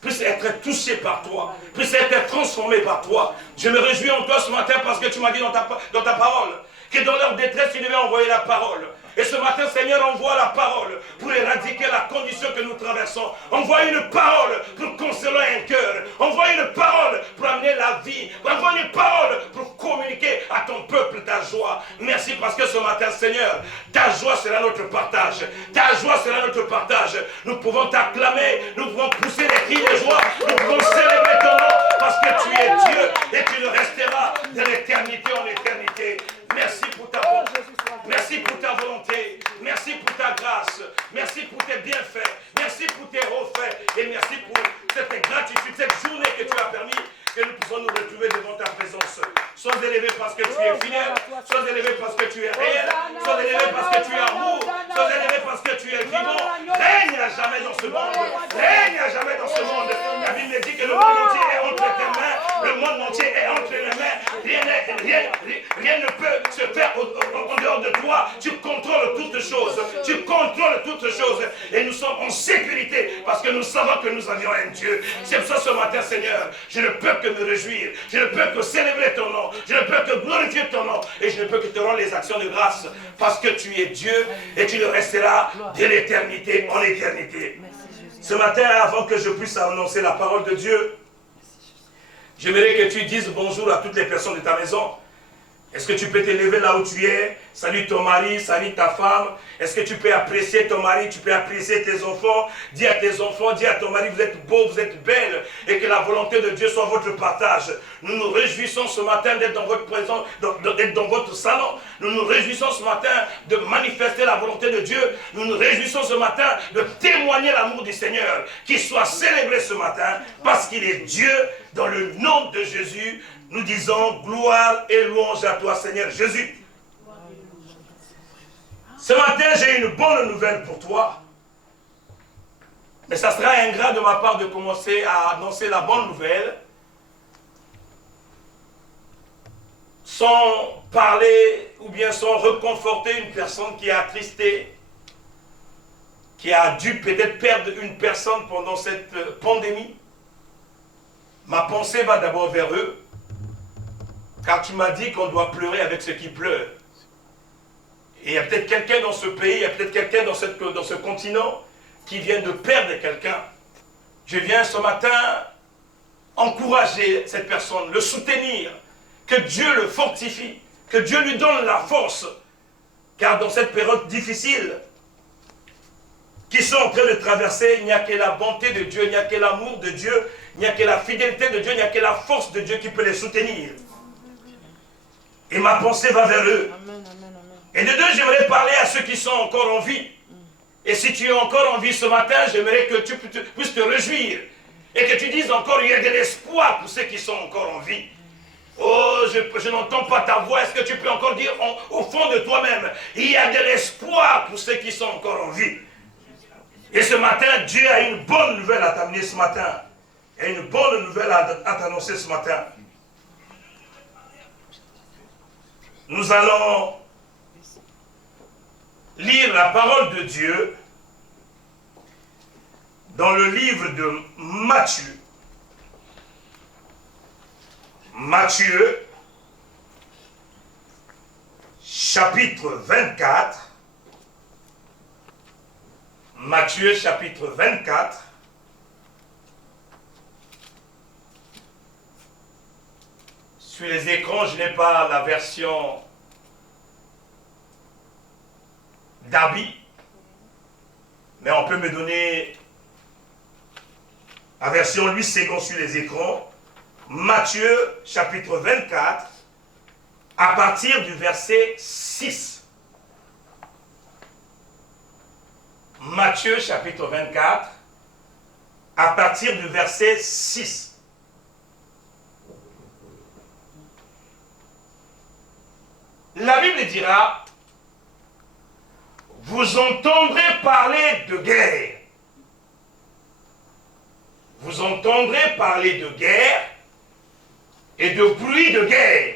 puisse être touché par toi, puisse être transformé par toi. Je me réjouis en toi ce matin parce que tu m'as dit dans ta parole que dans leur détresse, tu devais envoyer la parole. Et ce matin, Seigneur, envoie la parole pour éradiquer la condition que nous traversons. Envoie une parole pour consoler un cœur. Envoie une parole pour amener la vie. Envoie une parole pour communiquer à ton peuple ta joie. Merci parce que ce matin, Seigneur, ta joie sera notre partage. Ta joie sera notre partage. Nous pouvons t'acclamer, nous pouvons pousser des cris de joie, nous pouvons célébrer ton nom parce que tu es Dieu et tu le resteras de l'éternité en éternité. Merci pour ta bonté. Merci pour ta volonté. Merci pour ta grâce. Merci pour tes bienfaits. Merci pour tes refaits. Et merci pour cette gratitude, cette journée que tu as permis que nous puissions nous retrouver devant ta présence. Sois élevé parce que tu es fidèle. Sois élevé parce que tu es réel. Sois élevé parce que tu es amour. Sois élevé parce que tu es vivant. Règne à jamais dans ce monde. Règne à jamais dans ce monde. La Bible dit que le monde entier est entre tes mains. Le monde entier est entre les mains. Rien ne peut se faire en dehors de toi. Tu contrôles toutes choses. Tu contrôles toutes choses. Et nous sommes en sécurité parce que nous savons que nous avions un Dieu. C'est pour ça ce matin, Seigneur, je ne peux que me réjouir. Je ne peux que célébrer ton nom. Je ne peux que glorifier ton nom. Et je ne peux que te rendre les actions de grâce parce que tu es Dieu et tu le resteras de l'éternité en éternité. Ce matin, avant que je puisse annoncer la parole de Dieu, j'aimerais que tu dises bonjour à toutes les personnes de ta maison. Est-ce que tu peux te lever là où tu es? Salut ton mari, salut ta femme. Est-ce que tu peux apprécier ton mari? Tu peux apprécier tes enfants? Dis à tes enfants, dis à ton mari, vous êtes beau, vous êtes belle. Et que la volonté de Dieu soit votre partage. Nous nous réjouissons ce matin d'être dans votre présence, d'être dans votre salon. Nous nous réjouissons ce matin de manifester la volonté de Dieu. Nous nous réjouissons ce matin de témoigner l'amour du Seigneur. Qu'il soit célébré ce matin parce qu'il est Dieu. Dans le nom de Jésus, nous disons gloire et louange à toi, Seigneur Jésus. Ce matin, j'ai une bonne nouvelle pour toi. Mais ça sera ingrat de ma part de commencer à annoncer la bonne nouvelle sans parler ou bien sans reconforter une personne qui est attristée, qui a dû peut-être perdre une personne pendant cette pandémie. Ma pensée va d'abord vers eux, car tu m'as dit qu'on doit pleurer avec ceux qui pleurent. Et il y a peut-être quelqu'un dans ce pays, il y a peut-être quelqu'un dans ce continent qui vient de perdre quelqu'un. Je viens ce matin encourager cette personne, le soutenir, que Dieu le fortifie, que Dieu lui donne la force, car dans cette période difficile qu'ils sont en train de traverser, il n'y a que la bonté de Dieu, il n'y a que l'amour de Dieu, il n'y a que la fidélité de Dieu, il n'y a que la force de Dieu qui peut les soutenir. Et ma pensée va vers eux. Amen, amen, amen. Et de deux, j'aimerais parler à ceux qui sont encore en vie. Et si tu es encore en vie ce matin, j'aimerais que tu puisses te réjouir. Et que tu dises encore, il y a de l'espoir pour ceux qui sont encore en vie. Oh, je n'entends pas ta voix. Est-ce que tu peux encore dire au fond de toi-même, il y a de l'espoir pour ceux qui sont encore en vie. Et ce matin, Dieu a une bonne nouvelle à t'amener ce matin. Il y a une bonne nouvelle à t'annoncer ce matin. Nous allons lire la parole de Dieu dans le livre de Matthieu. Matthieu, chapitre 24. Matthieu, chapitre 24. Sur les écrans, je n'ai pas la version d'Abi, mais on peut me donner la version 8 secondes sur les écrans. Matthieu, chapitre 24, à partir du verset 6. Matthieu, chapitre 24, à partir du verset 6. La Bible dira, vous entendrez parler de guerre. Vous entendrez parler de guerre et de bruit de guerre.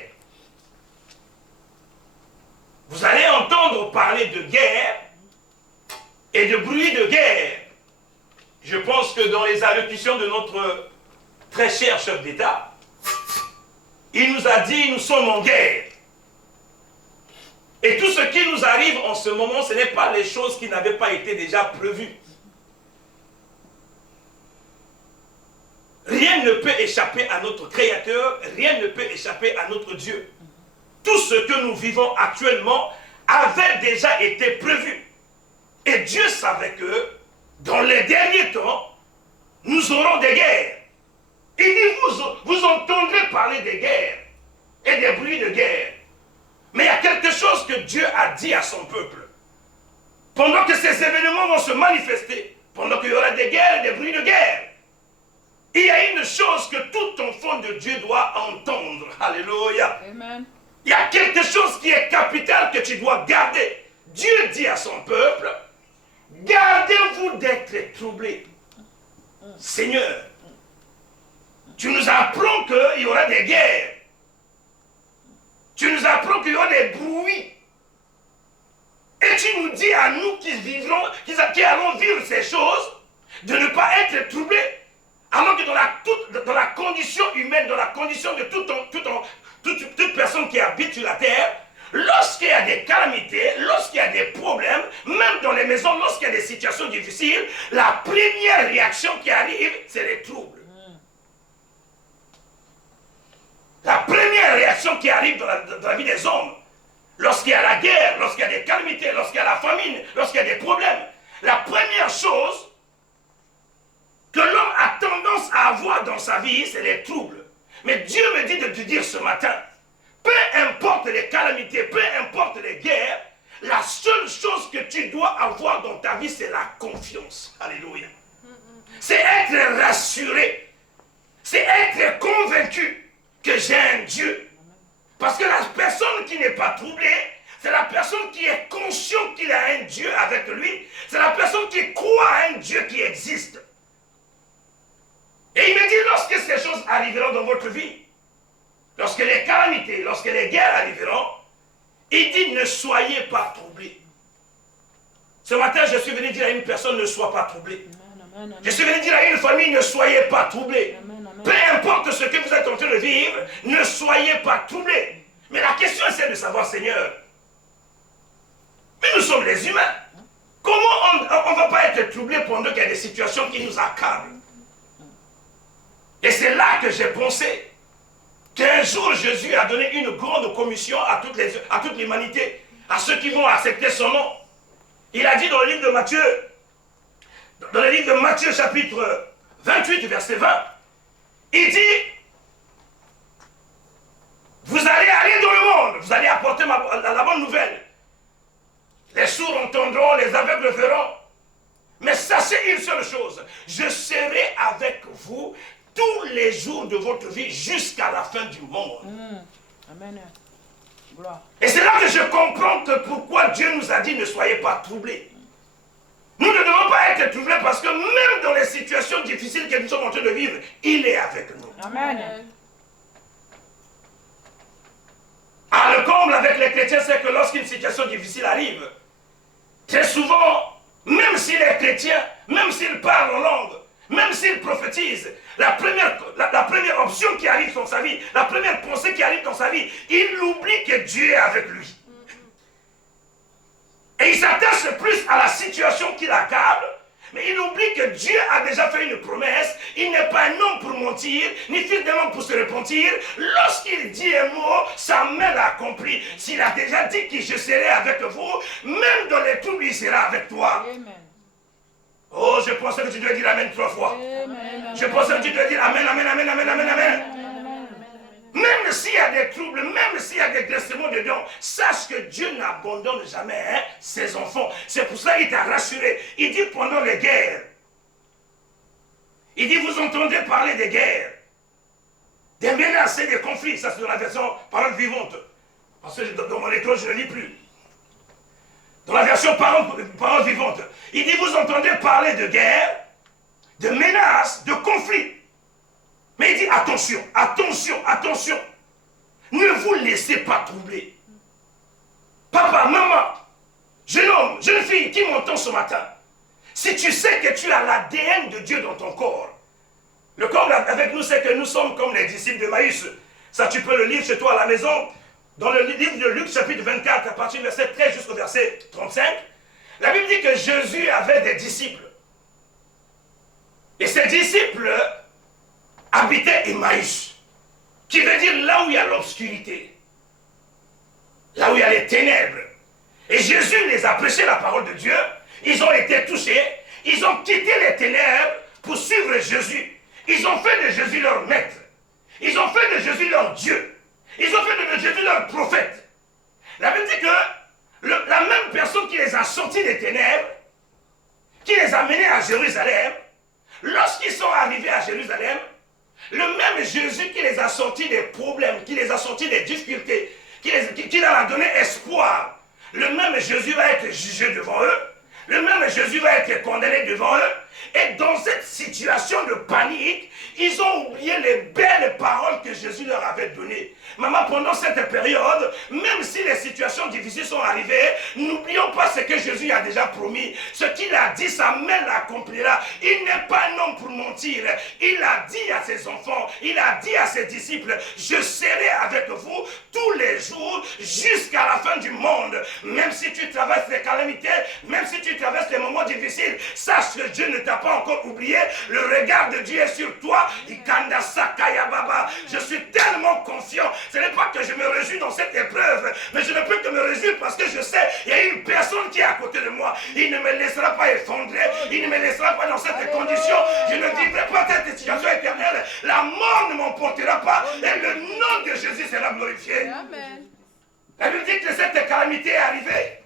Vous allez entendre parler de guerre et de bruit de guerre. Je pense que dans les allocutions de notre très cher chef d'État, il nous a dit, nous sommes en guerre. Et tout ce qui nous arrive en ce moment, ce n'est pas les choses qui n'avaient pas été déjà prévues. Rien ne peut échapper à notre Créateur, rien ne peut échapper à notre Dieu. Tout ce que nous vivons actuellement avait déjà été prévu. Et Dieu savait que dans les derniers temps, nous aurons des guerres. Il dit, vous entendrez parler des guerres et des bruits de guerre. Mais il y a quelque chose que Dieu a dit à son peuple. Pendant que ces événements vont se manifester, pendant qu'il y aura des guerres et des bruits de guerre, il y a une chose que tout enfant de Dieu doit entendre. Alléluia. Amen. Il y a quelque chose qui est capital que tu dois garder. Dieu dit à son peuple, gardez-vous d'être troublés. Seigneur, tu nous apprends qu'il y aura des guerres. Tu nous apprends qu'il y aura des bruits. Et tu nous dis à nous qui allons vivre ces choses, de ne pas être troublés. Alors que dans la condition humaine, dans la condition de toute personne qui habite sur la terre, lorsqu'il y a des calamités, lorsqu'il y a des problèmes, même dans les maisons, lorsqu'il y a des situations difficiles, la première réaction qui arrive, c'est les troubles. La première réaction situations qui arrivent dans la vie des hommes, lorsqu'il y a la guerre, lorsqu'il y a des calamités, lorsqu'il y a la famine, lorsqu'il y a des problèmes, la première chose que l'homme a tendance à avoir dans sa vie, c'est les troubles. Mais Dieu me dit de te dire ce matin, peu importe les calamités, peu importe les guerres, la seule chose que tu dois avoir dans ta vie, c'est la confiance. Alléluia. C'est être rassuré. C'est être convaincu que j'ai un Dieu. Parce que la personne qui n'est pas troublée, c'est la personne qui est consciente qu'il a un Dieu avec lui. C'est la personne qui croit à un Dieu qui existe. Et il me dit, lorsque ces choses arriveront dans votre vie, lorsque les calamités, lorsque les guerres arriveront, il dit, ne soyez pas troublés. Ce matin, je suis venu dire à une personne, ne sois pas troublé. Je suis venu dire à une famille, ne soyez pas troublés. Peu importe ce que vous êtes en train de vivre, ne soyez pas troublés. Mais la question, c'est de savoir, Seigneur, mais nous sommes les humains. Comment on ne va pas être troublés pendant qu'il y a des situations qui nous accablent? Et c'est là que j'ai pensé qu'un jour Jésus a donné une grande commission à toute l'humanité, à ceux qui vont accepter son nom. Il a dit dans le livre de Matthieu, chapitre 28, verset 20, il dit, vous allez aller dans le monde, vous allez apporter la bonne nouvelle. Les sourds entendront, les aveugles verront. Mais sachez une seule chose, je serai avec vous tous les jours de votre vie jusqu'à la fin du monde. Amen. Gloire. Et c'est là que je comprends que pourquoi Dieu nous a dit ne soyez pas troublés. Nous ne devons pas être troublés parce que même dans les situations difficiles que nous sommes en train de vivre, il est avec nous. Amen. Ah, le comble avec les chrétiens, c'est que lorsqu'une situation difficile arrive, très souvent, même si les chrétiens, même s'ils parlent en langue, même s'ils prophétisent, la première option qui arrive dans sa vie, la première pensée qui arrive dans sa vie, il oublie que Dieu est avec lui. Et il s'attache plus à la situation qui l'accable, mais il oublie que Dieu a déjà fait une promesse. Il n'est pas un homme pour mentir, ni fils d'un homme pour se repentir. Lorsqu'il dit un mot, sa main l'a accompli. S'il a déjà dit que je serai avec vous, même dans les troubles, il sera avec toi. Amen. Oh, je pensais que tu dois dire Amen 3 fois. Amen. Je pensais que tu dois dire Amen, Amen, Amen, Amen, Amen, Amen. Même s'il y a des troubles, même s'il y a des graissements dedans, sache que Dieu n'abandonne jamais ses enfants. C'est pour ça qu'il t'a rassuré. Il dit pendant les guerres, il dit vous entendez parler des guerres, des menaces et des conflits. Ça c'est dans la version parole vivante. Parce que dans mon écran je ne lis plus. Dans la version parole vivante, il dit vous entendez parler de guerre, de menaces, de conflits. Mais il dit attention, attention, attention. Ne vous laissez pas troubler. Papa, maman, jeune homme, jeune fille qui m'entend ce matin, si tu sais que tu as l'ADN de Dieu dans ton corps, le corps avec nous, c'est que nous sommes comme les disciples de Maïs. Ça, tu peux le lire chez toi à la maison. Dans le livre de Luc, chapitre 24, à partir du verset 13 jusqu'au verset 35, la Bible dit que Jésus avait des disciples. Et ces disciples habitaient Emmaüs, qui veut dire là où il y a l'obscurité, là où il y a les ténèbres. Et Jésus les a prêché la parole de Dieu, ils ont été touchés, ils ont quitté les ténèbres pour suivre Jésus. Ils ont fait de Jésus leur maître, ils ont fait de Jésus leur Dieu, ils ont fait de Jésus leur prophète. La Bible dit que la même personne qui les a sortis des ténèbres, qui les a menés à Jérusalem, lorsqu'ils sont arrivés à Jérusalem, le même Jésus qui les a sortis des problèmes, qui les a sortis des difficultés, qui leur a donné espoir, le même Jésus va être jugé devant eux, le même Jésus va être condamné devant eux. Et dans cette situation de panique, ils ont oublié les belles paroles que Jésus leur avait données. Maman, pendant cette période, même si les situations difficiles sont arrivées, n'oublions pas ce que Jésus a déjà promis. Ce qu'il a dit, sa main l'accomplira. Il n'est pas un homme pour mentir. Il a dit à ses enfants, il a dit à ses disciples, je serai avec vous tous les jours jusqu'à la fin du monde. Même si tu traverses les calamités, même si tu tu traverses des moments difficiles, sache que Dieu ne t'a pas encore oublié. Le regard de Dieu est sur toi. Je suis tellement confiant. Ce n'est pas que je me réjouis dans cette épreuve, mais je ne peux que me réjouir parce que je sais qu'il y a une personne qui est à côté de moi. Il ne me laissera pas effondrer. Il ne me laissera pas dans cette condition. Je ne vivrai pas cette situation éternelle. La mort ne m'emportera pas. Et le nom de Jésus sera glorifié. Amen. La Bible dit que cette calamité est arrivée.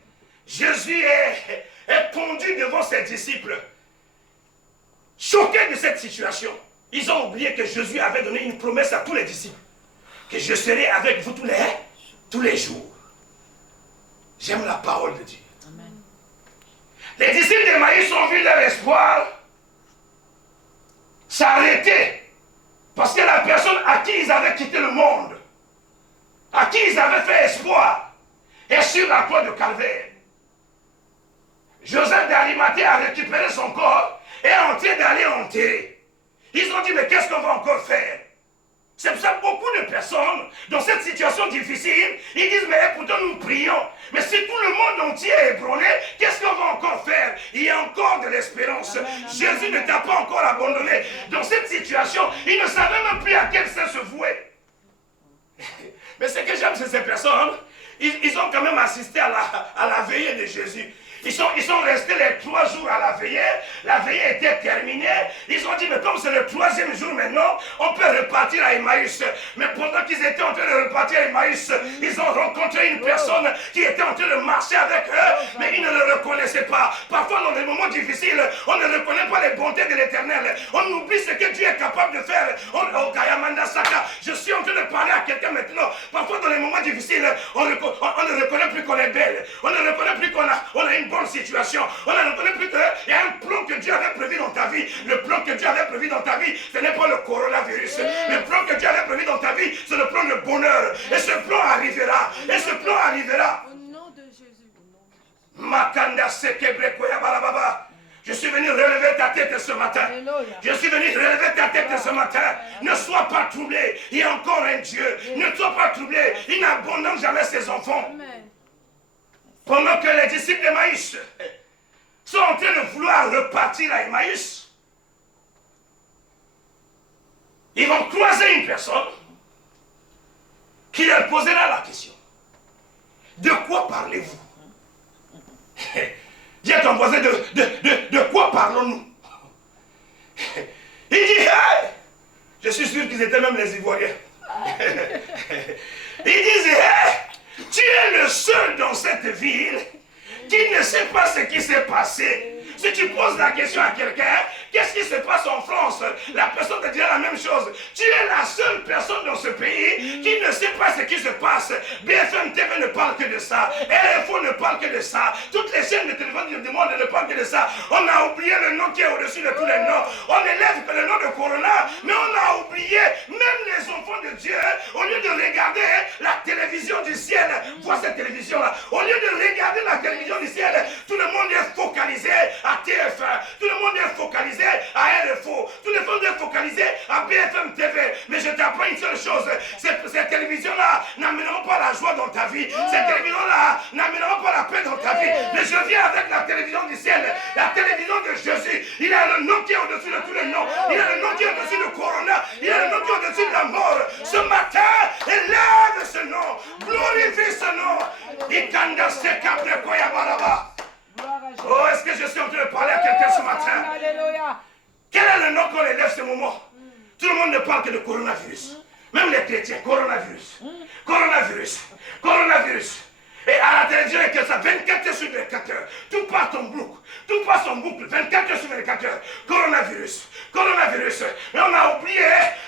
Jésus est conduit devant ses disciples. Choqués de cette situation, ils ont oublié que Jésus avait donné une promesse à tous les disciples. Que je serai avec vous tous les jours. J'aime la parole de Dieu. Amen. Les disciples d'Emmaüs ont vu leur espoir s'arrêter. Parce que la personne à qui ils avaient quitté le monde, à qui ils avaient fait espoir, est sur la croix de Calvaire. Joseph d'Arimathée a récupéré son corps et est en train d'aller enterrer. Ils ont dit, mais qu'est-ce qu'on va encore faire? C'est pour ça que beaucoup de personnes, dans cette situation difficile, ils disent, mais pourtant nous prions. Mais si tout le monde entier est ébranlé, qu'est-ce qu'on va encore faire? Il y a encore de l'espérance. Jésus ne t'a pas encore abandonné. Dans cette situation, ils ne savaient même plus à quel sein se vouer. Mais ce que j'aime, c'est ces personnes, ils ont quand même assisté à la veillée de Jésus. Ils sont restés les 3 jours à la veillée était terminée, ils ont dit, mais comme c'est le 3e jour maintenant, on peut repartir à Emmaüs. Mais pendant qu'ils étaient en train de repartir à Emmaüs, ils ont rencontré une personne qui était en train de marcher avec eux, mais ils ne le reconnaissaient pas. Parfois dans des moments difficiles, on ne reconnaît pas les bontés de l'Éternel, on oublie ce que Dieu est capable de faire. Je suis en train de parler à quelqu'un maintenant. Parfois dans les moments difficiles, on ne reconnaît plus qu'on est belle, on ne reconnaît plus qu'on a une bonne situation. On ne reconnaît plus qu'il y a un plan que Dieu avait prévu dans ta vie. Le plan que Dieu avait prévu dans ta vie, ce n'est pas le coronavirus. Le plan que Dieu avait prévu dans ta vie, c'est le plan de bonheur. Et ce plan arrivera. Et ce plan arrivera. Au nom de Jésus. Makanda Sekebrekoya Balababa. Je suis venu relever ta tête ce matin. Alléluia. Je suis venu relever ta tête ce matin. Ne sois pas troublé. Il y a encore un Dieu. Ne sois pas troublé. Il n'abandonne jamais ses enfants. Amen. Pendant que les disciples d'Emmaüs sont en train de vouloir repartir à Emmaüs, ils vont croiser une personne qui leur posera la question. De quoi parlez-vous? Dis à ton voisin, de quoi parlons-nous? Il dit, hey! Je suis sûr qu'ils étaient même les Ivoiriens. Ils disent, hey! Tu es le seul dans cette ville qui ne sait pas ce qui s'est passé. Si tu poses la question à quelqu'un, qu'est-ce qui se passe en France? La personne te dira la même chose. Tu es la seule personne dans ce pays qui ne sait pas ce qui se passe. BFM TV ne parle que de ça. RFO ne parle que de ça. Toutes les chaînes de télévision du monde ne parlent que de ça. On a oublié le nom qui est au-dessus de tous les noms. On élève que le nom de Corona, mais on a oublié même les enfants de Dieu. Au lieu de regarder la télévision du ciel, vois cette télévision-là. Au lieu de regarder la télévision du ciel, tout le monde est focalisé à TF1, tout le monde est focalisé à RFO, tout le monde est focalisé à BFM TV. Mais je t'apprends une seule chose, ces télévisions-là n'amèneront pas la joie dans ta vie, ces télévisions-là n'amèneront pas la paix dans ta vie. Mais je viens avec la télévision du ciel, la télévision de Jésus. Il a le nom qui est au-dessus de tous les noms, il a le nom qui est au-dessus de Corona, il a le nom qui est au-dessus de la mort. Ce matin, élève ce nom, glorifie ce nom. Ikanda Sekabre Koyabaraba. Oh, est-ce que je suis en train de parler à quelqu'un ce matin? Alléluia. Quel est le nom qu'on élève ce moment? Tout le monde ne parle que de coronavirus. Même les chrétiens, coronavirus. Coronavirus. Coronavirus. Et à la télévision, il y a que ça, 24 heures sur 24 heures. Tout passe en boucle. Tout passe en boucle. 24 heures sur 24 heures. Coronavirus. Coronavirus. Mais on a oublié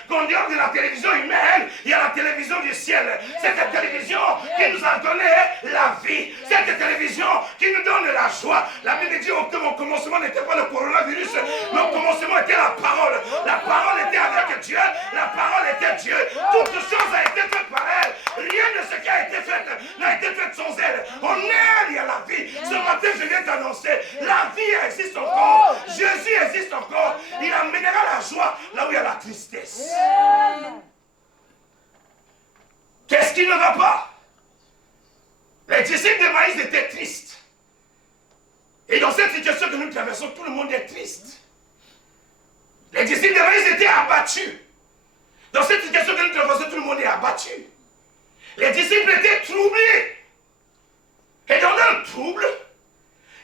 qu'en dehors de la télévision humaine, il y a la télévision du ciel. Cette télévision qui nous a donné la vie. Cette télévision qui nous donne la joie. La Bible dit que mon commencement n'était pas le coronavirus. Mon commencement était la parole. La parole était avec Dieu. La parole était Dieu. Toute chose a été faite par elle. Rien de ce qui a été fait n'a été fait sans elle. En elle, il y a la vie. Ce matin, je viens t'annoncer, la vie existe encore. Jésus existe encore. Il amènera la joie là où il y a la tristesse. Qu'est-ce qui ne va pas? Les disciples de Maïs étaient tristes. Et dans cette maison, tout le monde est triste. Les disciples d'Emmaüs étaient abattus. Dans cette situation que nous traversons, tout le monde est abattu. Les disciples étaient troublés. Et dans leur trouble,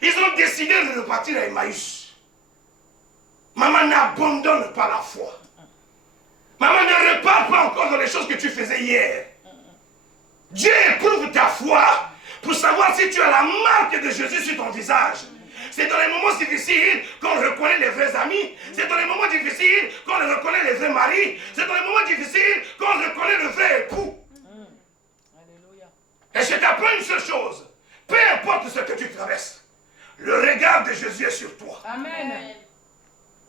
ils ont décidé de repartir à Emmaüs. Maman, n'abandonne pas la foi. Maman, ne repars pas encore dans les choses que tu faisais hier. Dieu éprouve ta foi pour savoir si tu as la marque de Jésus sur ton visage. C'est dans les moments difficiles qu'on reconnaît les vrais amis. C'est dans les moments difficiles qu'on reconnaît les vrais maris. C'est dans les moments difficiles qu'on reconnaît le vrai époux. Alléluia. Et je t'apprends une seule chose. Peu importe ce que tu traverses, le regard de Jésus est sur toi. Amen.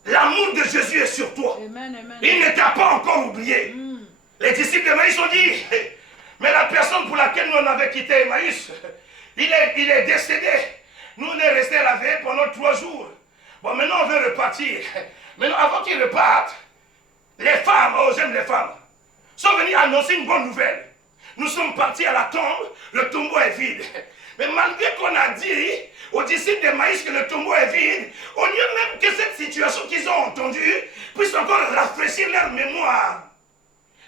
L'amour de Jésus est sur toi. Amen, amen. Il ne t'a pas encore oublié. Les disciples d'Emmaüs ont dit, mais la personne pour laquelle nous on avait quitté Emmaüs, il est décédé. Nous on est restés à la veille pendant 3 jours. Bon, maintenant on veut repartir. Maintenant, avant qu'ils repartent, les femmes, oh j'aime les femmes, sont venues annoncer une bonne nouvelle. Nous sommes partis à la tombe, le tombeau est vide. Mais malgré qu'on a dit aux disciples d'Emmaüs que le tombeau est vide, au lieu même que cette situation qu'ils ont entendue puisse encore rafraîchir leur mémoire,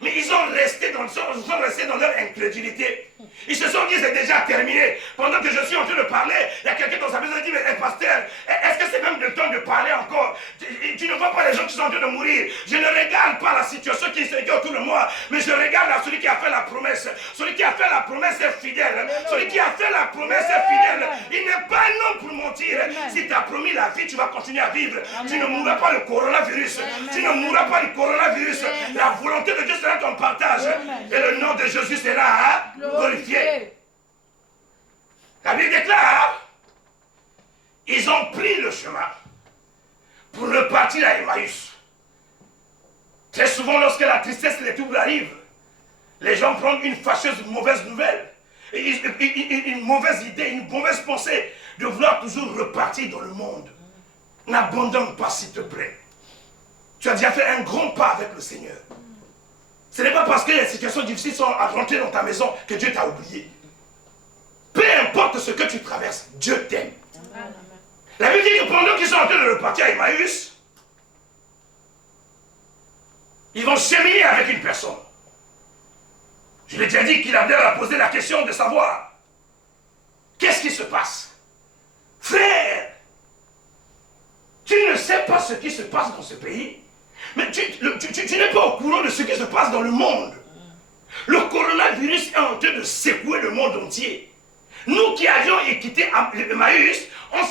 mais ils sont restés dans leur incrédulité. Ils se sont dit c'est déjà terminé. Pendant que je suis en train de parler, il y a quelqu'un dans sa maison qui dit mais pasteur, est-ce que c'est même le temps de parler encore? Tu ne vois pas les gens qui sont en train de mourir. Je ne regarde pas la situation qui se fait autour de moi, mais je regarde à celui qui a fait la promesse. Celui qui a fait la promesse est fidèle. Celui qui a fait la promesse est fidèle. Il n'est pas un homme pour mentir. Si tu as promis la vie, tu vas continuer à vivre. Tu ne mourras pas du coronavirus. Tu ne mourras pas du coronavirus. La volonté de Dieu sera ton partage. Et le nom de Jésus sera glorifié. La Bible déclare, ils ont pris le chemin pour repartir à Emmaüs. Très souvent, lorsque la tristesse et les troubles arrivent, les gens prennent une fâcheuse mauvaise nouvelle, une mauvaise idée, une mauvaise pensée de vouloir toujours repartir dans le monde. N'abandonne pas, s'il te plaît. Tu as déjà fait un grand pas avec le Seigneur. Ce n'est pas parce que les situations difficiles sont à rentrer dans ta maison que Dieu t'a oublié. Peu importe ce que tu traverses, Dieu t'aime. La Bible dit que pendant qu'ils sont en train de repartir à Emmaüs, ils vont cheminer avec une personne. Je l'ai déjà dit qu'il a l'air à poser la question de savoir qu'est-ce qui se passe. Frère, tu ne sais pas ce qui se passe dans ce pays. Mais tu n'es pas au courant de ce qui se passe dans le monde. Le coronavirus est en train de secouer le monde entier. Nous qui avions quitté Emmaüs,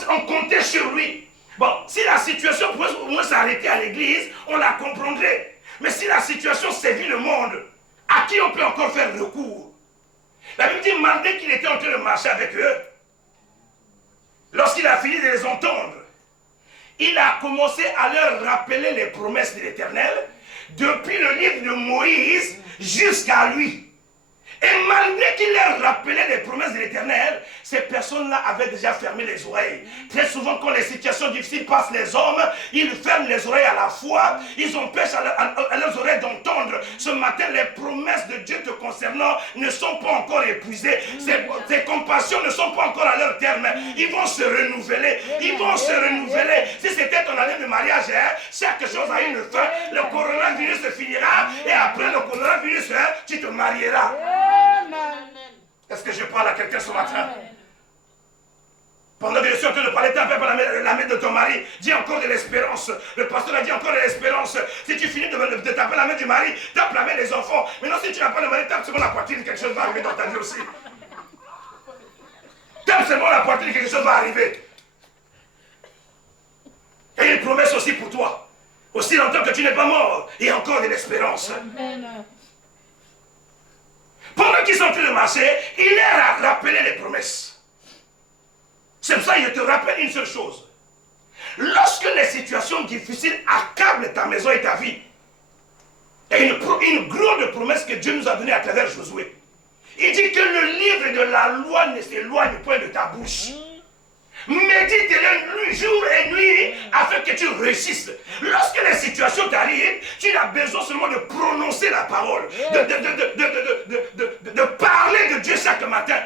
on comptait sur lui. Bon, si la situation pouvait au moins s'arrêter à l'église, on la comprendrait. Mais si la situation sévit le monde, à qui on peut encore faire recours? La Bible dit, malgré qu'il était en train de marcher avec eux, lorsqu'il a fini de les entendre, il a commencé à leur rappeler les promesses de l'Éternel depuis le livre de Moïse jusqu'à lui. Et malgré qu'il leur rappelait les promesses de l'Éternel, ces personnes-là avaient déjà fermé les oreilles. Très souvent, quand les situations difficiles passent, les hommes, ils ferment les oreilles à la fois, ils empêchent à leurs oreilles d'entendre. Ce matin, les promesses de Dieu te concernant ne sont pas encore épuisées. Ces compassions ne sont pas encore à leur terme. Ils vont se renouveler. Ils vont se renouveler. Si c'était ton année de mariage, chaque chose a une fin. Le coronavirus se finira et après le coronavirus, tu te marieras. Est-ce que je parle à quelqu'un ce matin? Pendant que je suis en train de parler, tape par la main de ton mari, dis encore de l'espérance. Le pasteur a dit encore de l'espérance. Si tu finis de taper la main du mari, tape la main des enfants. Maintenant, si tu n'as pas de mari, tape seulement la poitrine, quelque chose va arriver dans ta vie aussi. Tape seulement la poitrine, quelque chose va arriver. Il y a une promesse aussi pour toi. Aussi longtemps que tu n'es pas mort, il y a encore de l'espérance. Pendant qu'ils sont en train de marcher, il leur a rappelé les promesses. C'est pour ça qu'il te rappelle une seule chose. Lorsque les situations difficiles accablent ta maison et ta vie, il y a une grande promesse que Dieu nous a donnée à travers Josué. Il dit que le livre de la loi ne s'éloigne point de ta bouche. Médite-le jour et nuit afin que tu réussisses. Lorsque les situations t'arrivent, tu as besoin seulement de prononcer la parole, de parler de Dieu chaque matin.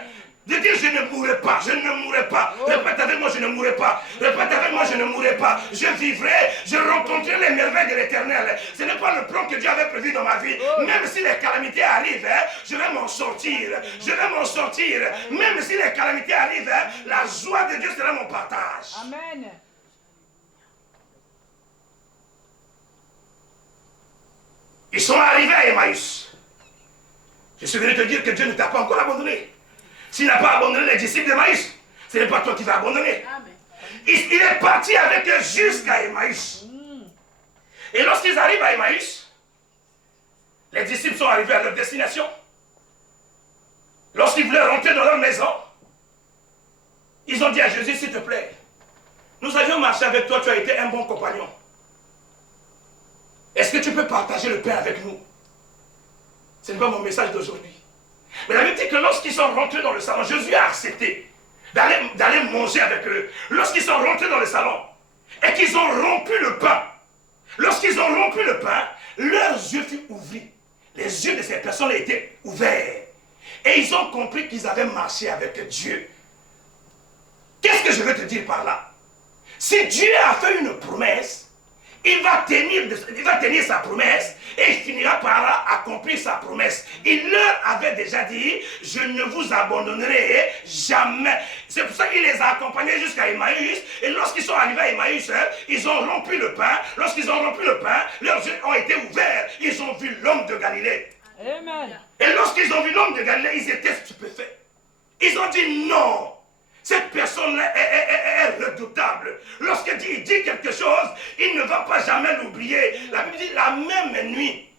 De dire je ne mourrai pas, je ne mourrai pas. Répète avec moi, je ne mourrai pas. Répète avec moi, je ne mourrai pas. Je vivrai, je rencontrerai les merveilles de l'Éternel. Ce n'est pas le plan que Dieu avait prévu dans ma vie. Même si les calamités arrivent, je vais m'en sortir. Je vais m'en sortir. Même si les calamités arrivent, la joie de Dieu sera mon partage. Amen. Ils sont arrivés à Emmaüs. Je suis venu te dire que Dieu ne t'a pas encore abandonné. S'il n'a pas abandonné les disciples d'Emmaüs, ce n'est pas toi qui vas abandonner. Il est parti avec eux jusqu'à Emmaüs. Et lorsqu'ils arrivent à Emmaüs, les disciples sont arrivés à leur destination. Lorsqu'ils voulaient rentrer dans leur maison, ils ont dit à Jésus, s'il te plaît, nous avions marché avec toi, tu as été un bon compagnon. Est-ce que tu peux partager le pain avec nous? Ce n'est pas mon message d'aujourd'hui. Mais la Bible dit que lorsqu'ils sont rentrés dans le salon, Jésus a accepté d'aller manger avec eux. Lorsqu'ils sont rentrés dans le salon et qu'ils ont rompu le pain, lorsqu'ils ont rompu le pain, leurs yeux furent ouverts. Les yeux de ces personnes étaient ouverts. Et ils ont compris qu'ils avaient marché avec Dieu. Qu'est-ce que je veux te dire par là? Si Dieu a fait une promesse, il va tenir sa promesse et il finira par accomplir sa promesse. Il leur avait déjà dit, je ne vous abandonnerai jamais. C'est pour ça qu'il les a accompagnés jusqu'à Emmaüs. Et lorsqu'ils sont arrivés à Emmaüs, ils ont rompu le pain. Lorsqu'ils ont rompu le pain, leurs yeux ont été ouverts. Ils ont vu l'homme de Galilée. Amen. Et lorsqu'ils ont vu l'homme de Galilée, ils étaient stupéfaits. Ils ont dit non. Cette personne-là est redoutable. Lorsqu'il dit quelque chose, il ne va pas jamais l'oublier. La Bible dit la même nuit,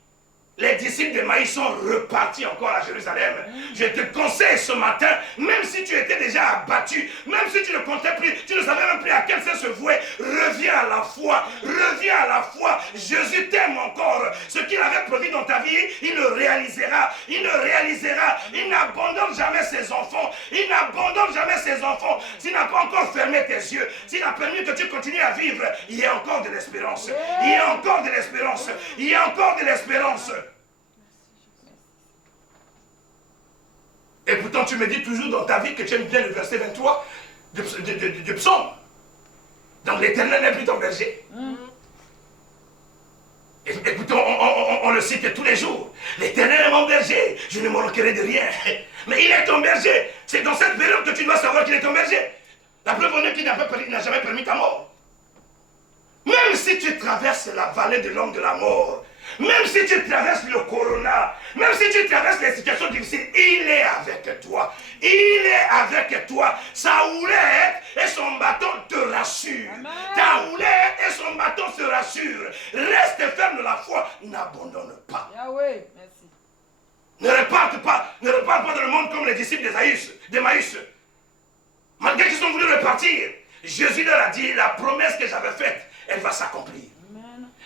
les disciples de Maïs sont repartis encore à Jérusalem. Je te conseille ce matin, même si tu étais déjà abattu, même si tu ne comptais plus, tu ne savais même plus à quel sens se vouer, reviens à la foi, reviens à la foi. Jésus t'aime encore. Ce qu'il avait prévu dans ta vie, il le réalisera. Il le réalisera. Il n'abandonne jamais ses enfants. Il n'abandonne jamais ses enfants. S'il n'a pas encore fermé tes yeux, s'il a permis que tu continues à vivre, il y a encore de l'espérance. Il y a encore de l'espérance. Il y a encore de l'espérance. Et pourtant, tu me dis toujours dans ta vie que tu aimes bien le verset 23 du psaume. Donc l'Éternel n'est plus ton berger. Et pourtant, on le cite tous les jours. L'Éternel est mon berger, je ne me manquerai de rien. Mais il est ton berger. C'est dans cette période que tu dois savoir qu'il est ton berger. La preuve en est qu'il n'a jamais permis ta mort. Même si tu traverses la vallée de l'homme de la mort, même si tu traverses le corona, même si tu traverses les situations difficiles, il est avec toi. Il est avec toi. Sa houlette et son bâton te rassurent. Ta houlette et son bâton se rassurent. Reste ferme de la foi. N'abandonne pas. Yahweh, merci. Ne reparte pas dans le monde comme les disciples d'Emmaüs. Malgré qu'ils ont voulu repartir, Jésus leur a dit, la promesse que j'avais faite, elle va s'accomplir.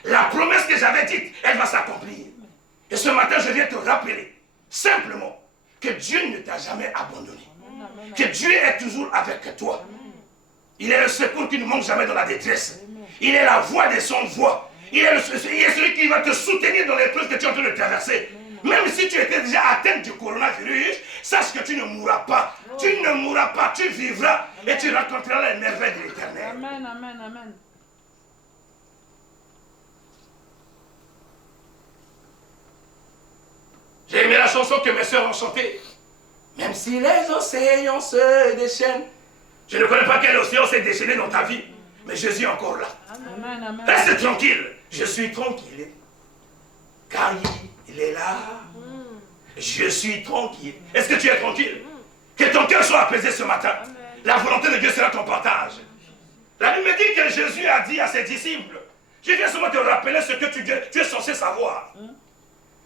La promesse que j'avais dite, elle va s'accomplir. Et ce matin, je viens te rappeler, simplement, que Dieu ne t'a jamais abandonné. Que Dieu est toujours avec toi. Il est le secours qui ne manque jamais dans la détresse. Il est la voix des sans voix. Il est celui qui va te soutenir dans l'épreuve que tu es en train de traverser. Même si tu étais déjà atteint du coronavirus, sache que tu ne mourras pas. Tu ne mourras pas, tu vivras et tu rencontreras les merveilles de l'Éternel. Amen, amen, amen. J'ai aimé la chanson que mes soeurs ont chantée. Même si les océans se déchaînent. Je ne connais pas quel océan s'est déchaîné dans ta vie, mais Jésus est encore là. Amen, amen. Reste tranquille. Je suis tranquille. Car il est là. Je suis tranquille. Est-ce que tu es tranquille? Que ton cœur soit apaisé ce matin. La volonté de Dieu sera ton partage. La Bible me dit que Jésus a dit à ses disciples, je viens seulement te rappeler ce que tu es censé savoir.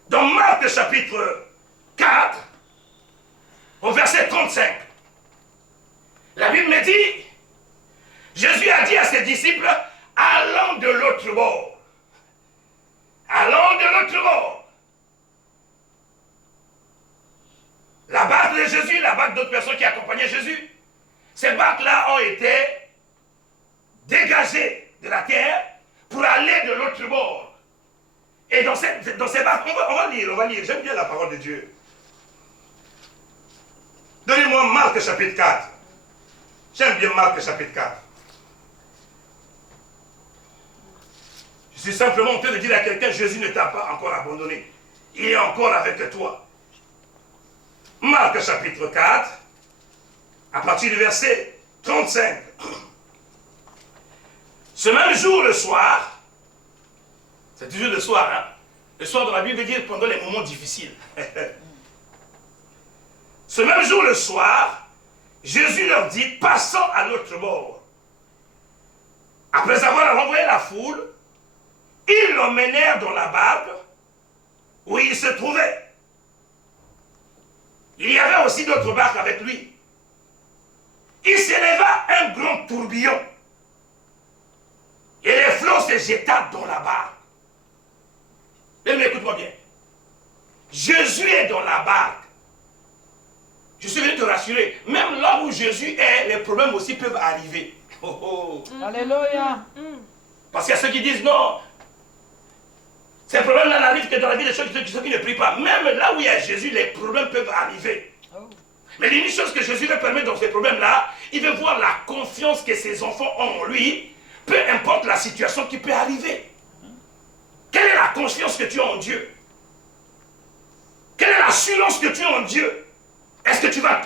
Dans Marc chapitre 4, au verset 35, la Bible me dit, Jésus a dit à ses disciples, allons de l'autre bord. Allons de l'autre bord. La barque de Jésus, la barque d'autres personnes qui accompagnaient Jésus, ces barques-là ont été dégagées de la terre pour aller de l'autre bord. Et dans ces barques, on va lire, j'aime bien la parole de Dieu. Donnez-moi Lisez-moi Marc chapitre 4. J'aime bien Marc chapitre 4. Je suis simplement en train de dire à quelqu'un, Jésus ne t'a pas encore abandonné. Il est encore avec toi. Marc chapitre 4, à partir du verset 35. Ce même jour, le soir, c'est toujours le soir, hein? Le soir dans la Bible veut dire pendant les moments difficiles. Ce même jour, le soir, Jésus leur dit, passant à l'autre bord. Après avoir renvoyé la foule, ils l'emmenèrent dans la barque où il se trouvait. Il y avait aussi d'autres barques avec lui. Il s'éleva un grand tourbillon. Et les flots se jeta dans la barque. Mais écoute-moi bien. Jésus est dans la barque. Je suis venu te rassurer. Même là où Jésus est, les problèmes aussi peuvent arriver. Oh, oh. Alléluia. Parce qu'il y a ceux qui disent non. Ces problèmes-là n'arrivent que dans la vie des ceux qui ne prient pas. Même là où il y a Jésus, les problèmes peuvent arriver. Oh. Mais l'unique chose que Jésus veut permettre dans ces problèmes-là, il veut voir la confiance que ses enfants ont en lui, peu importe la situation qui peut arriver. Quelle est la confiance que tu as en Dieu? Quelle est l'assurance que tu as en Dieu? Est-ce que tu vas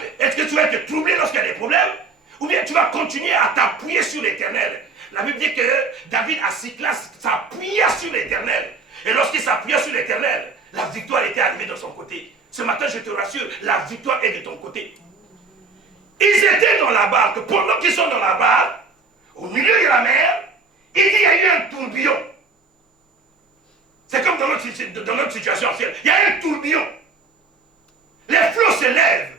être troublé lorsqu'il y a des problèmes? Ou bien tu vas continuer à t'appuyer sur l'Éternel? La Bible dit que David à Siclas s'appuya sur l'Éternel. Et lorsqu'il s'appuya sur l'Éternel, la victoire était arrivée de son côté. Ce matin, je te rassure, la victoire est de ton côté. Ils étaient dans la barque. Pendant qu'ils sont dans la barque, au milieu de la mer, il dit qu'il y a eu un tourbillon. C'est comme dans notre situation actuelle. Il y a un tourbillon. Les flots se lèvent.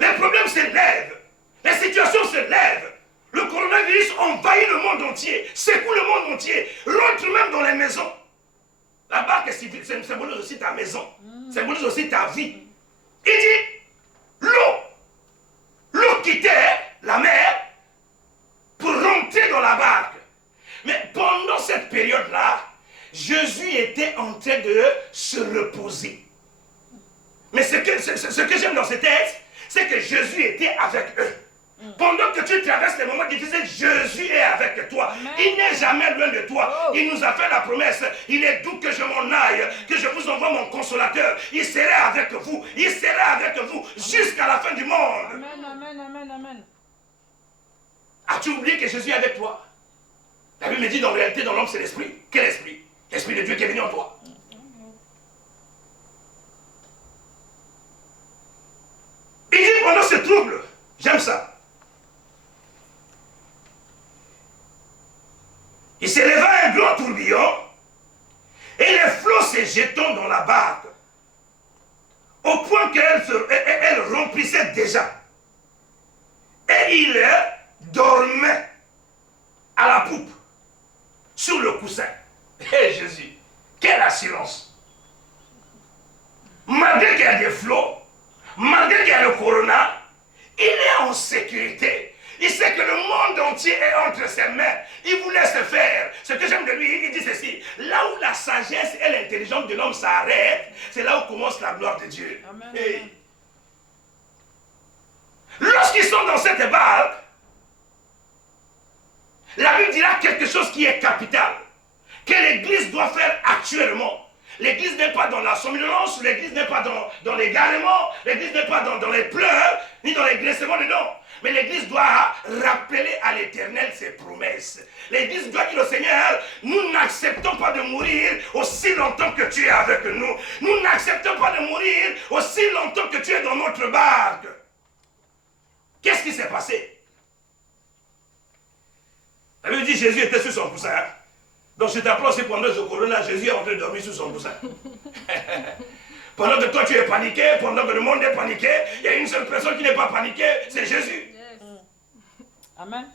Les problèmes se lèvent. Les situations se lèvent. Le coronavirus envahit le monde entier, secoue le monde entier, rentre même dans les maisons. La barque symbolise aussi ta maison, symbolise aussi ta vie. Il dit, l'eau quittait la mer pour rentrer dans la barque. Mais pendant cette période-là, Jésus était en train de se reposer. Mais ce que j'aime dans ce texte, c'est que Jésus était avec eux. Pendant que tu traverses les moments difficiles, Jésus est avec toi. Amen. Il n'est jamais loin de toi. Oh. Il nous a fait la promesse. Il est doux que je m'en aille, que je vous envoie mon consolateur. Il sera avec vous. Il sera avec vous jusqu'à la fin du monde. Amen, amen, amen, amen. As-tu oublié que Jésus est avec toi? La Bible me dit en réalité, dans l'homme, c'est l'esprit. Quel esprit? L'esprit de Dieu qui est venu en toi. Il dit pendant ce trouble, j'aime ça. Il s'éleva un grand tourbillon et les flots se jetant dans la barque au point qu'elle remplissait déjà. Et il dormait à la poupe sur le coussin. Hé Jésus, quelle assurance! Malgré qu'il y a des flots, malgré qu'il y a le corona, il est en sécurité. Il sait que le monde entier est entre ses mains. Il vous laisse faire. Ce que j'aime de lui, il dit ceci. Là où la sagesse et l'intelligence de l'homme s'arrêtent, c'est là où commence la gloire de Dieu. Amen, hey. amen. Lorsqu'ils sont dans cette barque, la Bible dira quelque chose qui est capital, que l'Église doit faire actuellement. L'Église n'est pas dans la somnolence, l'Église n'est pas dans l'égarement, l'Église n'est pas dans les pleurs, ni dans les graissements dedans. Mais l'Église doit rappeler à l'Éternel ses promesses. L'Église doit dire au Seigneur, nous n'acceptons pas de mourir aussi longtemps que tu es avec nous. Nous n'acceptons pas de mourir aussi longtemps que tu es dans notre barque. Qu'est-ce qui s'est passé? La Bible dit Jésus était sur son coussin. Donc je t'apprends aussi pendant ce corona, Jésus est en train de dormir sur son coussin. Pendant que toi tu es paniqué, pendant que le monde est paniqué, il y a une seule personne qui n'est pas paniquée, c'est Jésus. Yes. Amen.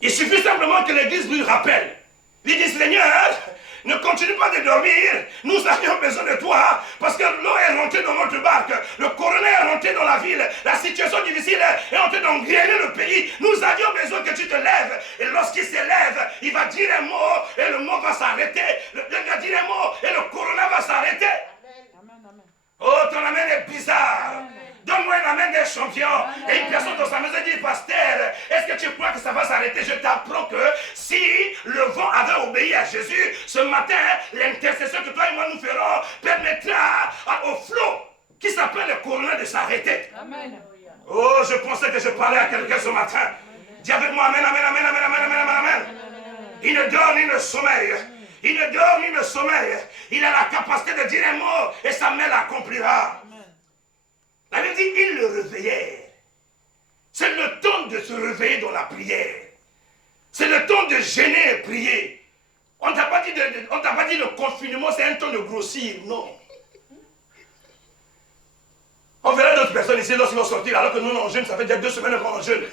Il suffit simplement que l'Église lui rappelle. Il dit Seigneur, ne continue pas de dormir, nous avions besoin de toi, parce que l'eau est rentrée dans notre barque, le corona est rentré dans la ville, la situation difficile est en train d'engrainer le pays, nous avions besoin que tu te lèves, et lorsqu'il se lève, il va dire un mot, et le mot va s'arrêter, il va dire un mot, et le corona va s'arrêter. Amen, amen. Oh, ton amen est bizarre. Amen. Donne-moi un amen des champions. Et une personne dans sa maison dit, pasteur, est-ce que tu crois que ça va s'arrêter? Je t'apprends que si le vent avait obéi à Jésus, ce matin, l'intercession que toi et moi nous ferons permettra au flot qui s'appelle le corona de s'arrêter. Amen. Oh, je pensais que je parlais à quelqu'un ce matin. Dis avec moi, amen, amen, amen, amen, amen, amen, amen. Il ne dort ni ne sommeille. Il ne dort ni ne sommeille. Il a la capacité de dire un mot et sa main l'accomplira. La Bible dit, il le réveillait. C'est le temps de se réveiller dans la prière. C'est le temps de gêner et prier. On ne t'a pas dit le confinement, c'est un temps de grossir. Non. On verra d'autres personnes ici lorsqu'ils vont sortir, alors que nous, on jeûne, ça fait déjà 2 semaines qu'on jeûne.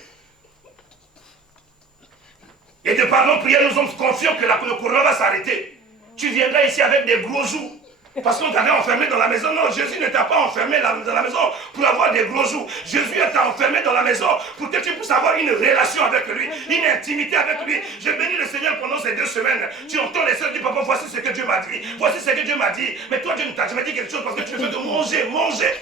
Et de par nos prières, nous sommes confiants que le courant va s'arrêter. Tu viendras ici avec des gros joues. Parce qu'on t'avait enfermé dans la maison. Non, Jésus ne t'a pas enfermé dans la maison pour avoir des gros joues. Jésus t'a enfermé dans la maison pour que tu puisses avoir une relation avec lui, une intimité avec lui. Je bénis le Seigneur pendant ces 2 semaines. Tu entends les sœurs dire, papa, voici ce que Dieu m'a dit. Voici ce que Dieu m'a dit. Mais toi, Dieu ne t'a jamais dit quelque chose parce que tu ne fais que manger.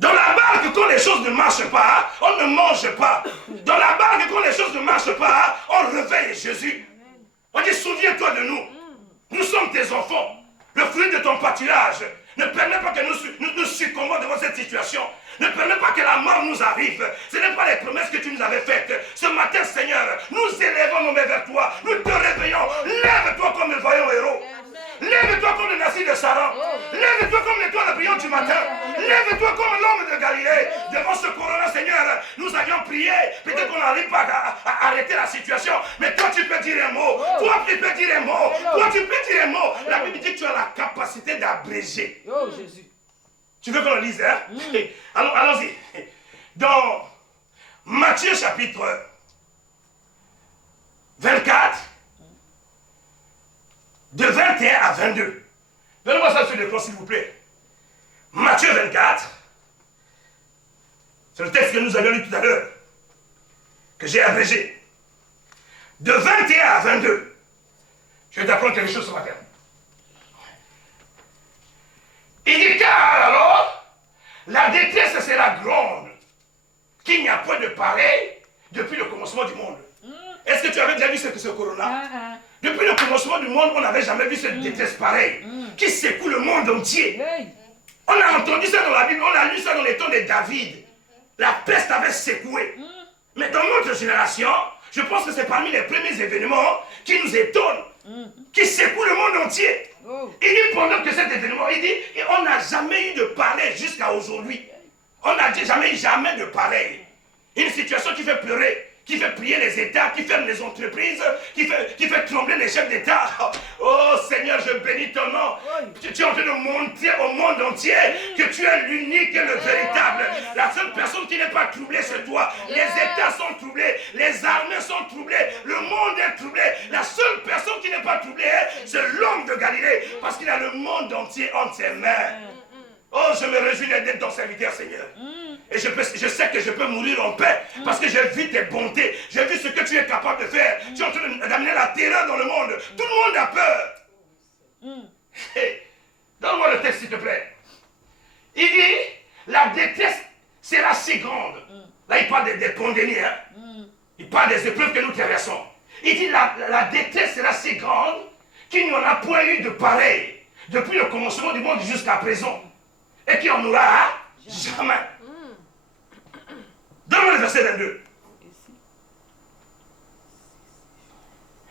Dans la barque, quand les choses ne marchent pas, on ne mange pas. Dans la barque, quand les choses ne marchent pas, on réveille Jésus. On dit, souviens-toi de nous. Nous sommes tes enfants. Le fruit de ton pâturage ne permet pas que nous succombons devant cette situation. Ne permet pas que la mort nous arrive. Ce n'est pas les promesses que tu nous avais faites. Ce matin, Seigneur, nous élevons nos mains vers toi. Nous te réveillons. Lève-toi comme le vaillant héros. Lève-toi comme le Nassi de Saran. Lève-toi comme l'étoile brillante du matin. Lève-toi comme l'homme de Galilée. Devant ce corona, Seigneur, nous avions prié. Peut-être qu'on n'arrive pas à arrêter la situation. Mais toi, tu peux dire un mot. Toi, tu peux dire un mot. Toi, tu peux dire un mot. La Bible dit que tu as la capacité d'abréger. Oh, Jésus. Tu veux qu'on le lise, hein? Allons-y. Dans Matthieu chapitre 24, de 21 à 22. Donnez-moi ça sur l'écran, s'il vous plaît. Matthieu 24. C'est le texte que nous avions lu tout à l'heure, que j'ai abrégé. De 21 à 22. Je vais t'apprendre quelque chose ce matin. Il dit, car alors, la détresse sera grande, qu'il n'y a point de pareil depuis le commencement du monde. Est-ce que tu avais déjà vu ce que c'est le corona? Depuis le commencement du monde, on n'avait jamais vu cette détresse pareille, qui secoue le monde entier. On a entendu ça dans la Bible, on a lu ça dans les temps de David. La peste avait secoué. Mais dans notre génération, je pense que c'est parmi les premiers événements qui nous étonnent, qui secouent le monde entier. Il dit pendant que cet événement, il dit, et on n'a jamais eu de pareil jusqu'à aujourd'hui. On n'a jamais de pareil. Une situation qui fait pleurer, qui fait prier les États, qui ferme les entreprises, qui fait trembler les chefs d'État. Oh Seigneur, je bénis ton nom. Tu es en train de montrer au monde entier que tu es l'unique et le véritable. La seule personne qui n'est pas troublée, c'est toi. Les États sont troublés, les armées sont troublées, le monde est troublé. La seule personne qui n'est pas troublée, c'est l'homme de Galilée, parce qu'il a le monde entier entre ses mains. Oh, je me réjouis d'être ton serviteur, Seigneur. Et je sais que je peux mourir en paix parce que j'ai vu tes bontés. J'ai vu ce que tu es capable de faire. Tu es en train d'amener la terreur dans le monde. Tout le monde a peur. Hey, donne-moi le texte, s'il te plaît. Il dit, la détresse sera si grande. Là, il parle des pandémies. Hein? Il parle des épreuves que nous traversons. Il dit, la détresse sera si grande qu'il n'y en a point eu de pareil depuis le commencement du monde jusqu'à présent. Et qu'il n'y en aura jamais. Donne-moi le verset 22.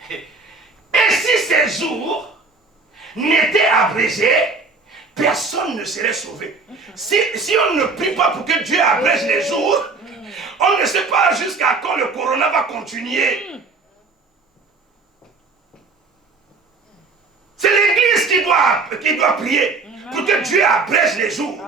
Et si ces jours n'étaient abrégés, personne ne serait sauvé. Si on ne prie pas pour que Dieu abrège les jours, on ne sait pas jusqu'à quand le corona va continuer. C'est l'église qui doit prier pour que Dieu abrège les jours.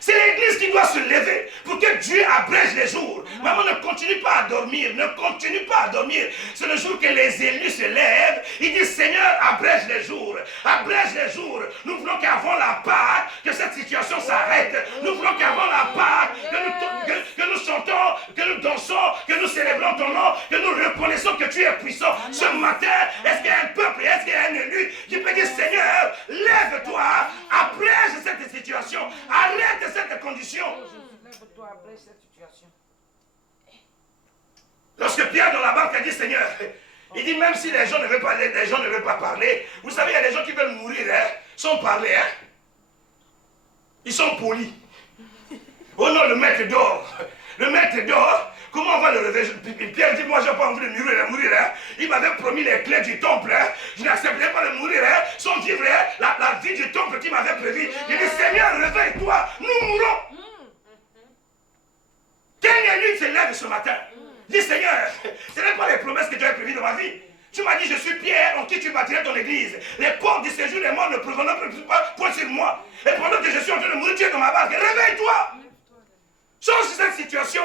C'est l'église qui doit se lever pour que Dieu abrège les jours. Maman, ne continue pas à dormir, ne continue pas à dormir. C'est le jour que les élus se lèvent. Ils disent, Seigneur, abrège les jours, abrège les jours. Nous voulons qu'avant la Pâque, que cette situation s'arrête. Nous voulons qu'avant la Pâque, que nous chantons, que nous dansons, que nous célébrons ton nom, que nous reconnaissons que tu es puissant. Ce matin, est-ce qu'il y a un peuple, est-ce qu'il y a un élu qui peut dire, Seigneur, lève-toi, abrège cette situation, arrête cette Lorsque Pierre dans la barque a dit Seigneur, il dit même si les gens ne veulent pas, les gens ne veulent pas parler, vous savez, il y a des gens qui veulent mourir sans parler. Ils sont polis. Oh non, le maître dort. Le maître dort. Comment on va le réveiller? Pierre dit, moi j'ai pas envie de mourir. Il m'avait promis les clés du temple. Je n'accepterai pas de mourir sans vivre la vie du temple qu'il m'avait prévu. Il dit, Seigneur, réveille-toi, nous mourrons. Quel élu se lève ce matin? Dis, Seigneur, ce n'est pas les promesses que tu as prévues dans ma vie. Tu m'as dit, je suis Pierre, en qui tu bâtirais ton église. Les portes du séjour des morts ne prévaudront pas point sur moi. Et pendant que je suis en train de mourir, tu es dans ma barque. Réveille-toi. Change cette situation.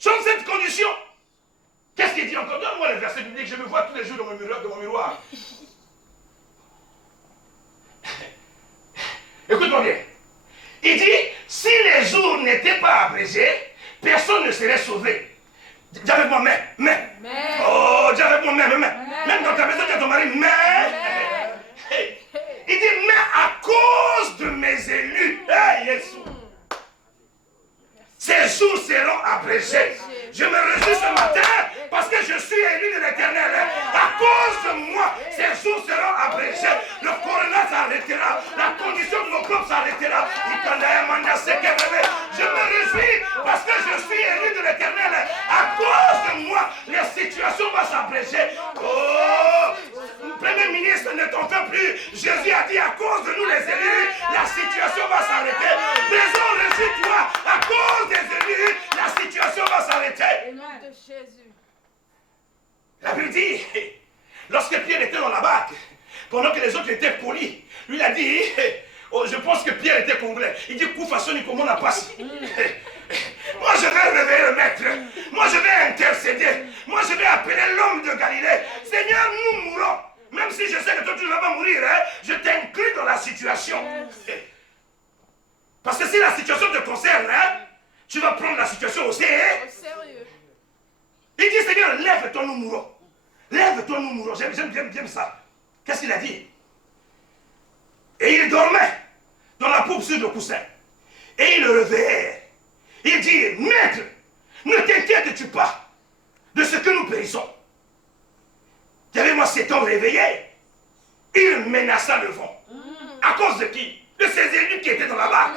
Change cette condition. Qu'est-ce qu'il dit encore? Donne-moi le verset biblique, je me vois tous les jours dans mon miroir. Écoute-moi bien. Il dit, si les jours n'étaient pas abrégés, personne ne serait sauvé. Dis avec moi, mais. Oh, dis avec moi, mais. Même dans ta maison, tu as ton mari, mais. Il dit, mais à cause de mes élus, Jésus, ces jours seront abrégés. Je me réjouis ce matin parce que je suis élu de l'Éternel. À cause de moi, ces jours seront abrégés. Le corona s'arrêtera. La condition de mon corps s'arrêtera. Je me réjouis parce que je suis élu de l'Éternel. À cause de moi, la situation va s'abréger. Oh, le Premier ministre ne t'en fait plus. Jésus a dit à cause de nous les élus, la situation va s'arrêter. Raison, réjouis-toi. À cause des élus, la situation va s'arrêter. De Jésus. La Bible dit, lorsque Pierre était dans la barque, pendant que les autres étaient polis, lui il a dit, oh, je pense que Pierre était congolais. Il dit, comment on a passé. Moi je vais réveiller le maître. Moi je vais intercéder. Moi je vais appeler l'homme de Galilée. Seigneur, nous mourons. Même si je sais que toi tu ne vas pas mourir, je t'inclus dans la situation. Parce que si la situation te concerne, tu vas prendre la situation au sérieux. Il dit, Seigneur, lève-toi, nous mourons. Lève-toi, nous mourons. J'aime ça. Qu'est-ce qu'il a dit? Et il dormait dans la poupe sur le coussin. Et il le réveillait. Il dit, Maître, ne t'inquiètes-tu pas de ce que nous périssons? Moi, cet homme réveillé, il menaça le vent. À cause de qui? De ces élus qui étaient dans la barque.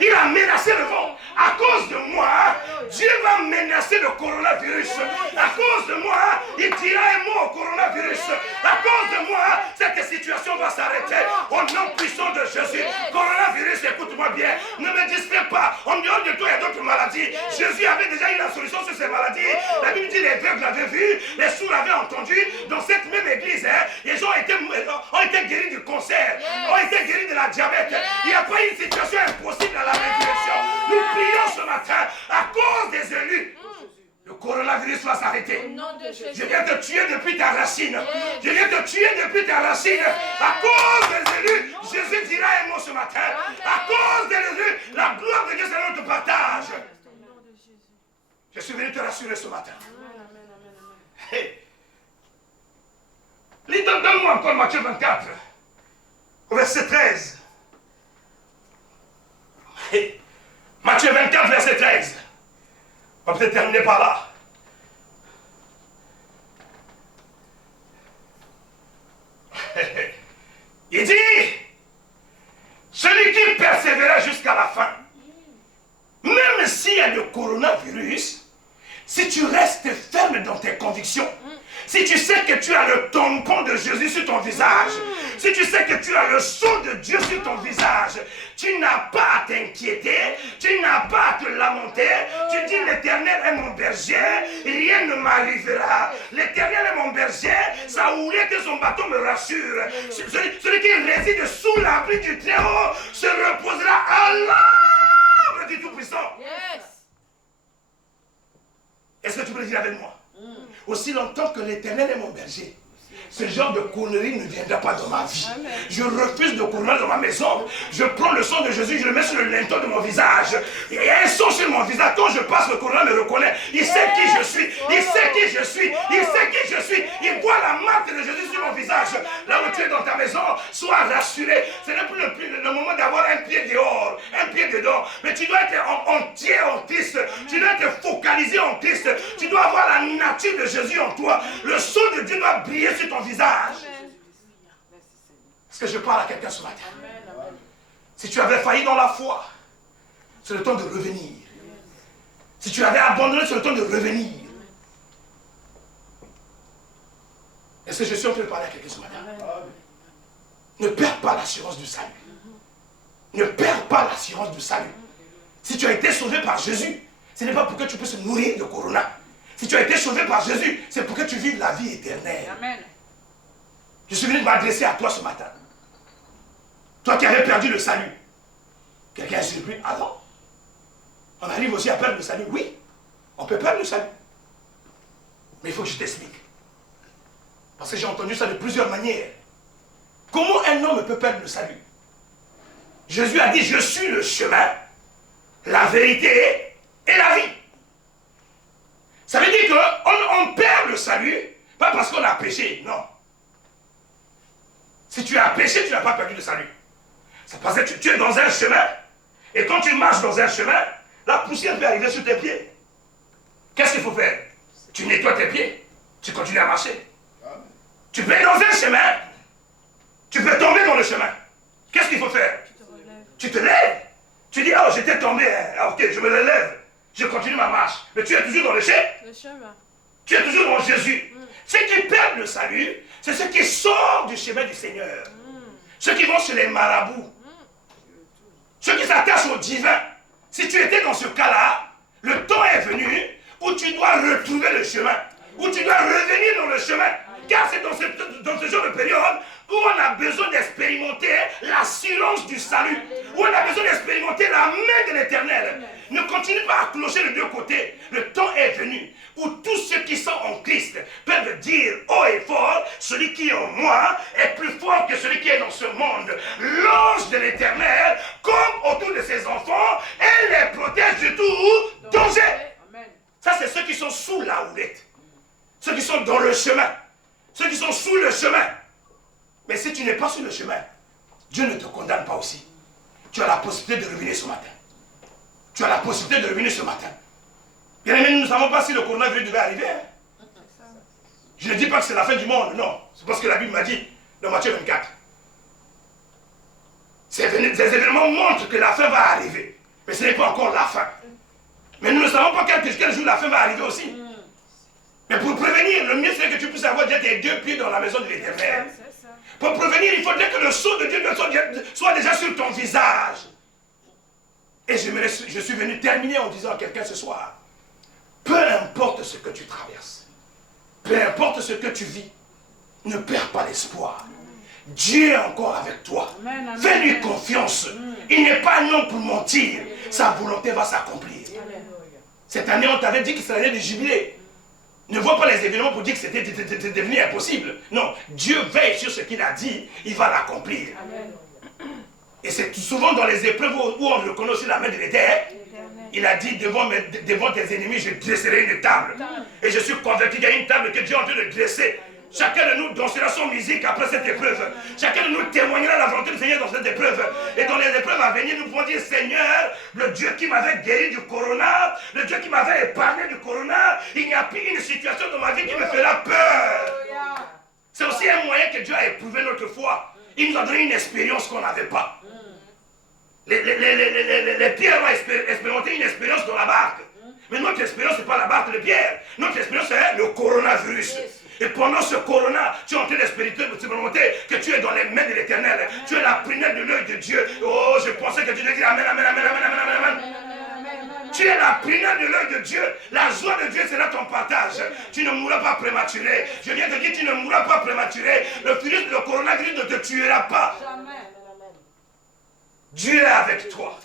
Il a menacé le vent. À cause de moi, Dieu va menacer le coronavirus. À cause de moi, il dira un mot au coronavirus. À cause de moi, cette situation va s'arrêter. Au nom puissant de Jésus. Coronavirus, écoute-moi bien. Ne me distrais pas. En dehors de toi, il y a d'autres maladies. Jésus avait déjà eu la solution sur ces maladies. La Bible dit les aveugles l'avaient vu, les sourds l'avaient entendu. Dans cette même église, les gens ont été guéris du cancer, ont été guéris de la diabète. Il n'y a pas une situation impossible à la résurrection. Nous prions ce matin à cause des élus. Le coronavirus va s'arrêter. Je viens te tuer depuis ta racine. Je viens te tuer depuis ta racine. À cause des élus, Jésus dira un mot ce matin. À cause des élus, la gloire de Dieu sera notre partage. Je suis venu te rassurer ce matin. Donne-moi encore Matthieu 24, au verset 13. Matthieu 24, verset 13. On va peut-être terminer par là. Il dit, celui qui persévérera jusqu'à la fin, même s'il y a le coronavirus, si tu restes ferme dans tes convictions, si tu sais que tu as le tampon de Jésus sur ton visage, si tu sais que tu as le sceau de Dieu sur ton visage, tu n'as pas à t'inquiéter, tu n'as pas à te lamenter. Tu dis l'Éternel est mon berger, rien ne m'arrivera. L'Éternel est mon berger, sa houlette et son bâton me rassurent. Celui qui réside sous l'abri du Très-Haut se reposera à l'ombre du Tout-Puissant. Est-ce que tu peux le dire avec moi? Aussi longtemps que l'Éternel est mon berger, ce genre de conneries ne viendra pas dans ma vie. Je refuse de courir dans ma maison. Je prends le sang de Jésus, je le mets sur le linteau de mon visage. Il y a un sang sur mon visage. Quand je passe, le corona me reconnaît. Il sait qui je suis. Il sait qui je suis. Il sait qui je suis. Il voit la marque l'impact de Jésus sur mon visage. Là où tu es dans ta maison, sois rassuré. Ce n'est plus le moment d'avoir un pied dehors, un pied dedans. Mais tu dois être entier en Christ. Tu dois être focalisé en Christ. Tu dois avoir la nature de Jésus en toi. Le sceau de Dieu doit briller sur ton visage. Est-ce que je parle à quelqu'un ce matin? Si tu avais failli dans la foi, c'est le temps de revenir. Si tu avais abandonné, c'est le temps de revenir. Est-ce que je suis en train de parler à quelqu'un ce matin? Ne perds pas l'assurance du salut. Ne perds pas l'assurance du salut. Si tu as été sauvé par Jésus, ce n'est pas pour que tu puisses nourrir de corona. Si tu as été sauvé par Jésus, c'est pour que tu vives la vie éternelle. Amen. Je suis venu m'adresser à toi ce matin. Toi qui avais perdu le salut. Quelqu'un est surpris. Ah non? On arrive aussi à perdre le salut. Oui, on peut perdre le salut. Mais il faut que je t'explique. Parce que j'ai entendu ça de plusieurs manières. Comment un homme peut perdre le salut? Jésus a dit, je suis le chemin, la vérité et la vie. Ça veut dire qu'on perd le salut, pas parce qu'on a péché, non. Si tu as péché, tu n'as pas perdu le salut. C'est parce que tu es dans un chemin, et quand tu marches dans un chemin, la poussière peut arriver sur tes pieds. Qu'est-ce qu'il faut faire? Tu nettoies tes pieds, tu continues à marcher. Tu peux être dans un chemin, tu peux tomber dans le chemin. Qu'est-ce qu'il faut faire? Tu te lèves. Tu dis, oh, j'étais tombé, hein. Ok, je me relève. Je continue ma marche. Mais tu es toujours dans le chemin. Tu es toujours dans Jésus. Ceux qui perdent le salut, c'est ceux qui sortent du chemin du Seigneur. Ceux qui vont chez les marabouts. Ceux qui s'attachent au divin. Si tu étais dans ce cas-là, le temps est venu où tu dois retrouver le chemin. Où tu dois revenir dans le chemin. Car c'est dans ce genre de période où on a besoin d'expérimenter l'assurance du salut. Où on a besoin d'expérimenter la main de l'Éternel. Ne continue pas à clocher de deux côtés. Le temps est venu où tous ceux qui sont en Christ peuvent dire haut et fort, celui qui est en moi est plus fort que celui qui est dans ce monde. L'ange de l'Éternel, comme autour de ses enfants, elle les protège de tout danger. Ça, c'est ceux qui sont sous la houlette. Ceux qui sont dans le chemin. Ceux qui sont sous le chemin. Mais si tu n'es pas sur le chemin, Dieu ne te condamne pas aussi. Tu as la possibilité de revenir ce matin. Tu as la possibilité de revenir ce matin. Bien aimé, nous ne savons pas si le coronavirus devait arriver. Hein. Je ne dis pas que c'est la fin du monde, non. C'est parce que la Bible m'a dit dans Matthieu 24. Ces événements montrent que la fin va arriver. Mais ce n'est pas encore la fin. Mais nous ne savons pas quel jour la fin va arriver aussi. Mais pour prévenir, le mieux c'est que tu puisses avoir déjà tes deux pieds dans la maison de l'Éternel. Pour prévenir, il faudrait que le sceau de Dieu soit déjà sur ton visage. Et je suis venu terminer en disant à quelqu'un ce soir, peu importe ce que tu traverses, peu importe ce que tu vis, ne perds pas l'espoir. Dieu est encore avec toi. Fais-lui confiance. Il n'est pas un homme pour mentir. Sa volonté va s'accomplir. Cette année, on t'avait dit qu'il serait l'année du jubilé. Ne vois pas les événements pour dire que c'était devenu impossible. Non, Dieu veille sur ce qu'il a dit, il va l'accomplir. Et c'est souvent dans les épreuves où on reconnaît aussi la main de l'Éternel. Il a dit, devant tes ennemis, je dresserai une table. Et je suis convaincu qu'il y a une table que Dieu est en train de dresser. Chacun de nous dansera son musique après cette épreuve. Chacun de nous témoignera la volonté du Seigneur dans cette épreuve. Et dans les épreuves à venir, nous pouvons dire, Seigneur, le Dieu qui m'avait guéri du corona, le Dieu qui m'avait épargné du corona, il n'y a plus une situation dans ma vie qui me fera peur. C'est aussi un moyen que Dieu a éprouvé notre foi. Il nous a donné une expérience qu'on n'avait pas. Les pierres ont expérimenté une expérience dans la barque. Mais notre expérience, ce n'est pas la barque de pierre. Notre expérience, c'est le coronavirus. Et pendant ce corona, tu es en train d'expérimenter que tu es dans les mains de l'Éternel. Tu es la prunelle de l'œil de Dieu. Oh, je pensais que tu devais dire Amen, Amen, Amen, Amen, Amen, Amen, Amen. Tu es la prunelle de l'œil de Dieu. La joie de Dieu sera ton partage. Tu ne mourras pas prématuré. Je viens de dire, tu ne mourras pas prématuré. Le coronavirus ne te tuera pas. Dieu est avec toi.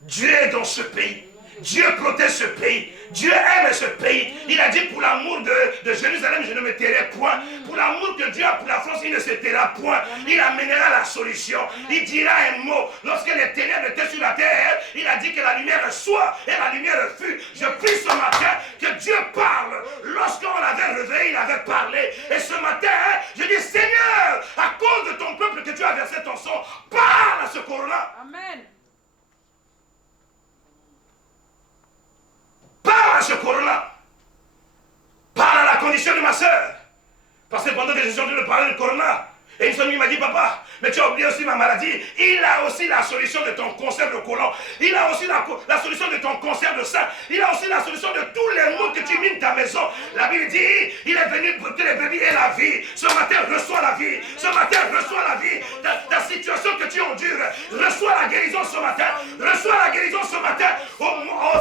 Dieu est dans ce pays. Dieu protège ce pays. Dieu aime ce pays. Il a dit, pour l'amour de Jérusalem, je ne me tairai point. Pour l'amour que Dieu a pour la France, il ne se taira point. Il amènera la solution. Il dira un mot. Lorsque les ténèbres étaient sur la terre, il a dit que la lumière soit et la lumière fut. Je prie ce matin que Dieu parle. Lorsqu'on l'avait réveillé, il avait parlé. Et ce matin, je dis, soeur. Parce que pendant que je suis en train de parler de Corona, et une seule nuit m'a dit, papa, mais tu as oublié aussi ma maladie. Il a aussi la solution de ton cancer de côlon. Il a aussi la solution de ton cancer de sein. Il a aussi la solution de tous les maux que tu mines ta maison. La Bible dit, il est venu pour que les bébés aient la vie. Ce matin, reçois la vie. Ce matin, reçois la vie. Ta situation que tu endures, reçois la guérison ce matin. Reçois la guérison ce matin. Oh,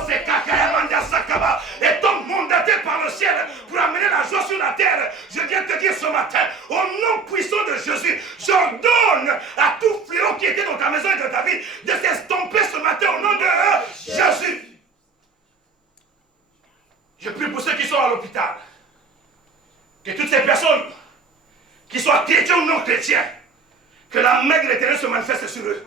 c'est Kakayamanda Sakaba. Et ton mandaté par le ciel pour amener la joie sur la terre. Je viens te dire ce matin, au nom puissant de Jésus, j'ordonne à tout fléau qui était dans ta maison et dans ta vie de s'estomper ce matin au nom de Jésus. Je prie pour ceux qui sont à l'hôpital, que toutes ces personnes, qui soient chrétiens ou non chrétiens, que la main de l'Éternel se manifeste sur eux.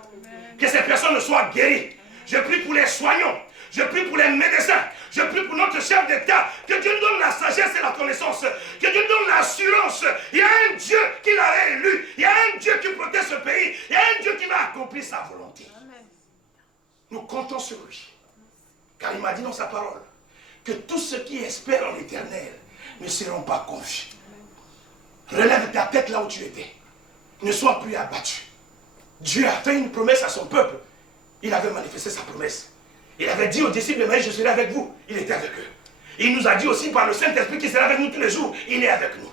Que ces personnes soient guéries. Je prie pour les soignants. Je prie pour les médecins. Je prie pour notre chef d'État. Que Dieu nous donne la sagesse et la connaissance. Que Dieu nous donne l'assurance. Il y a un Dieu qui l'a élu. Il y a un Dieu qui protège ce pays. Il y a un Dieu qui va accomplir sa volonté. Nous comptons sur lui. Car il m'a dit dans sa parole que tous ceux qui espèrent en l'Éternel ne seront pas confus. Relève ta tête là où tu étais. Ne sois plus abattu. Dieu a fait une promesse à son peuple. Il avait manifesté sa promesse. Il avait dit aux disciples, mais je serai avec vous. Il était avec eux. Il nous a dit aussi par le Saint-Esprit qu'il sera avec nous tous les jours. Il est avec nous.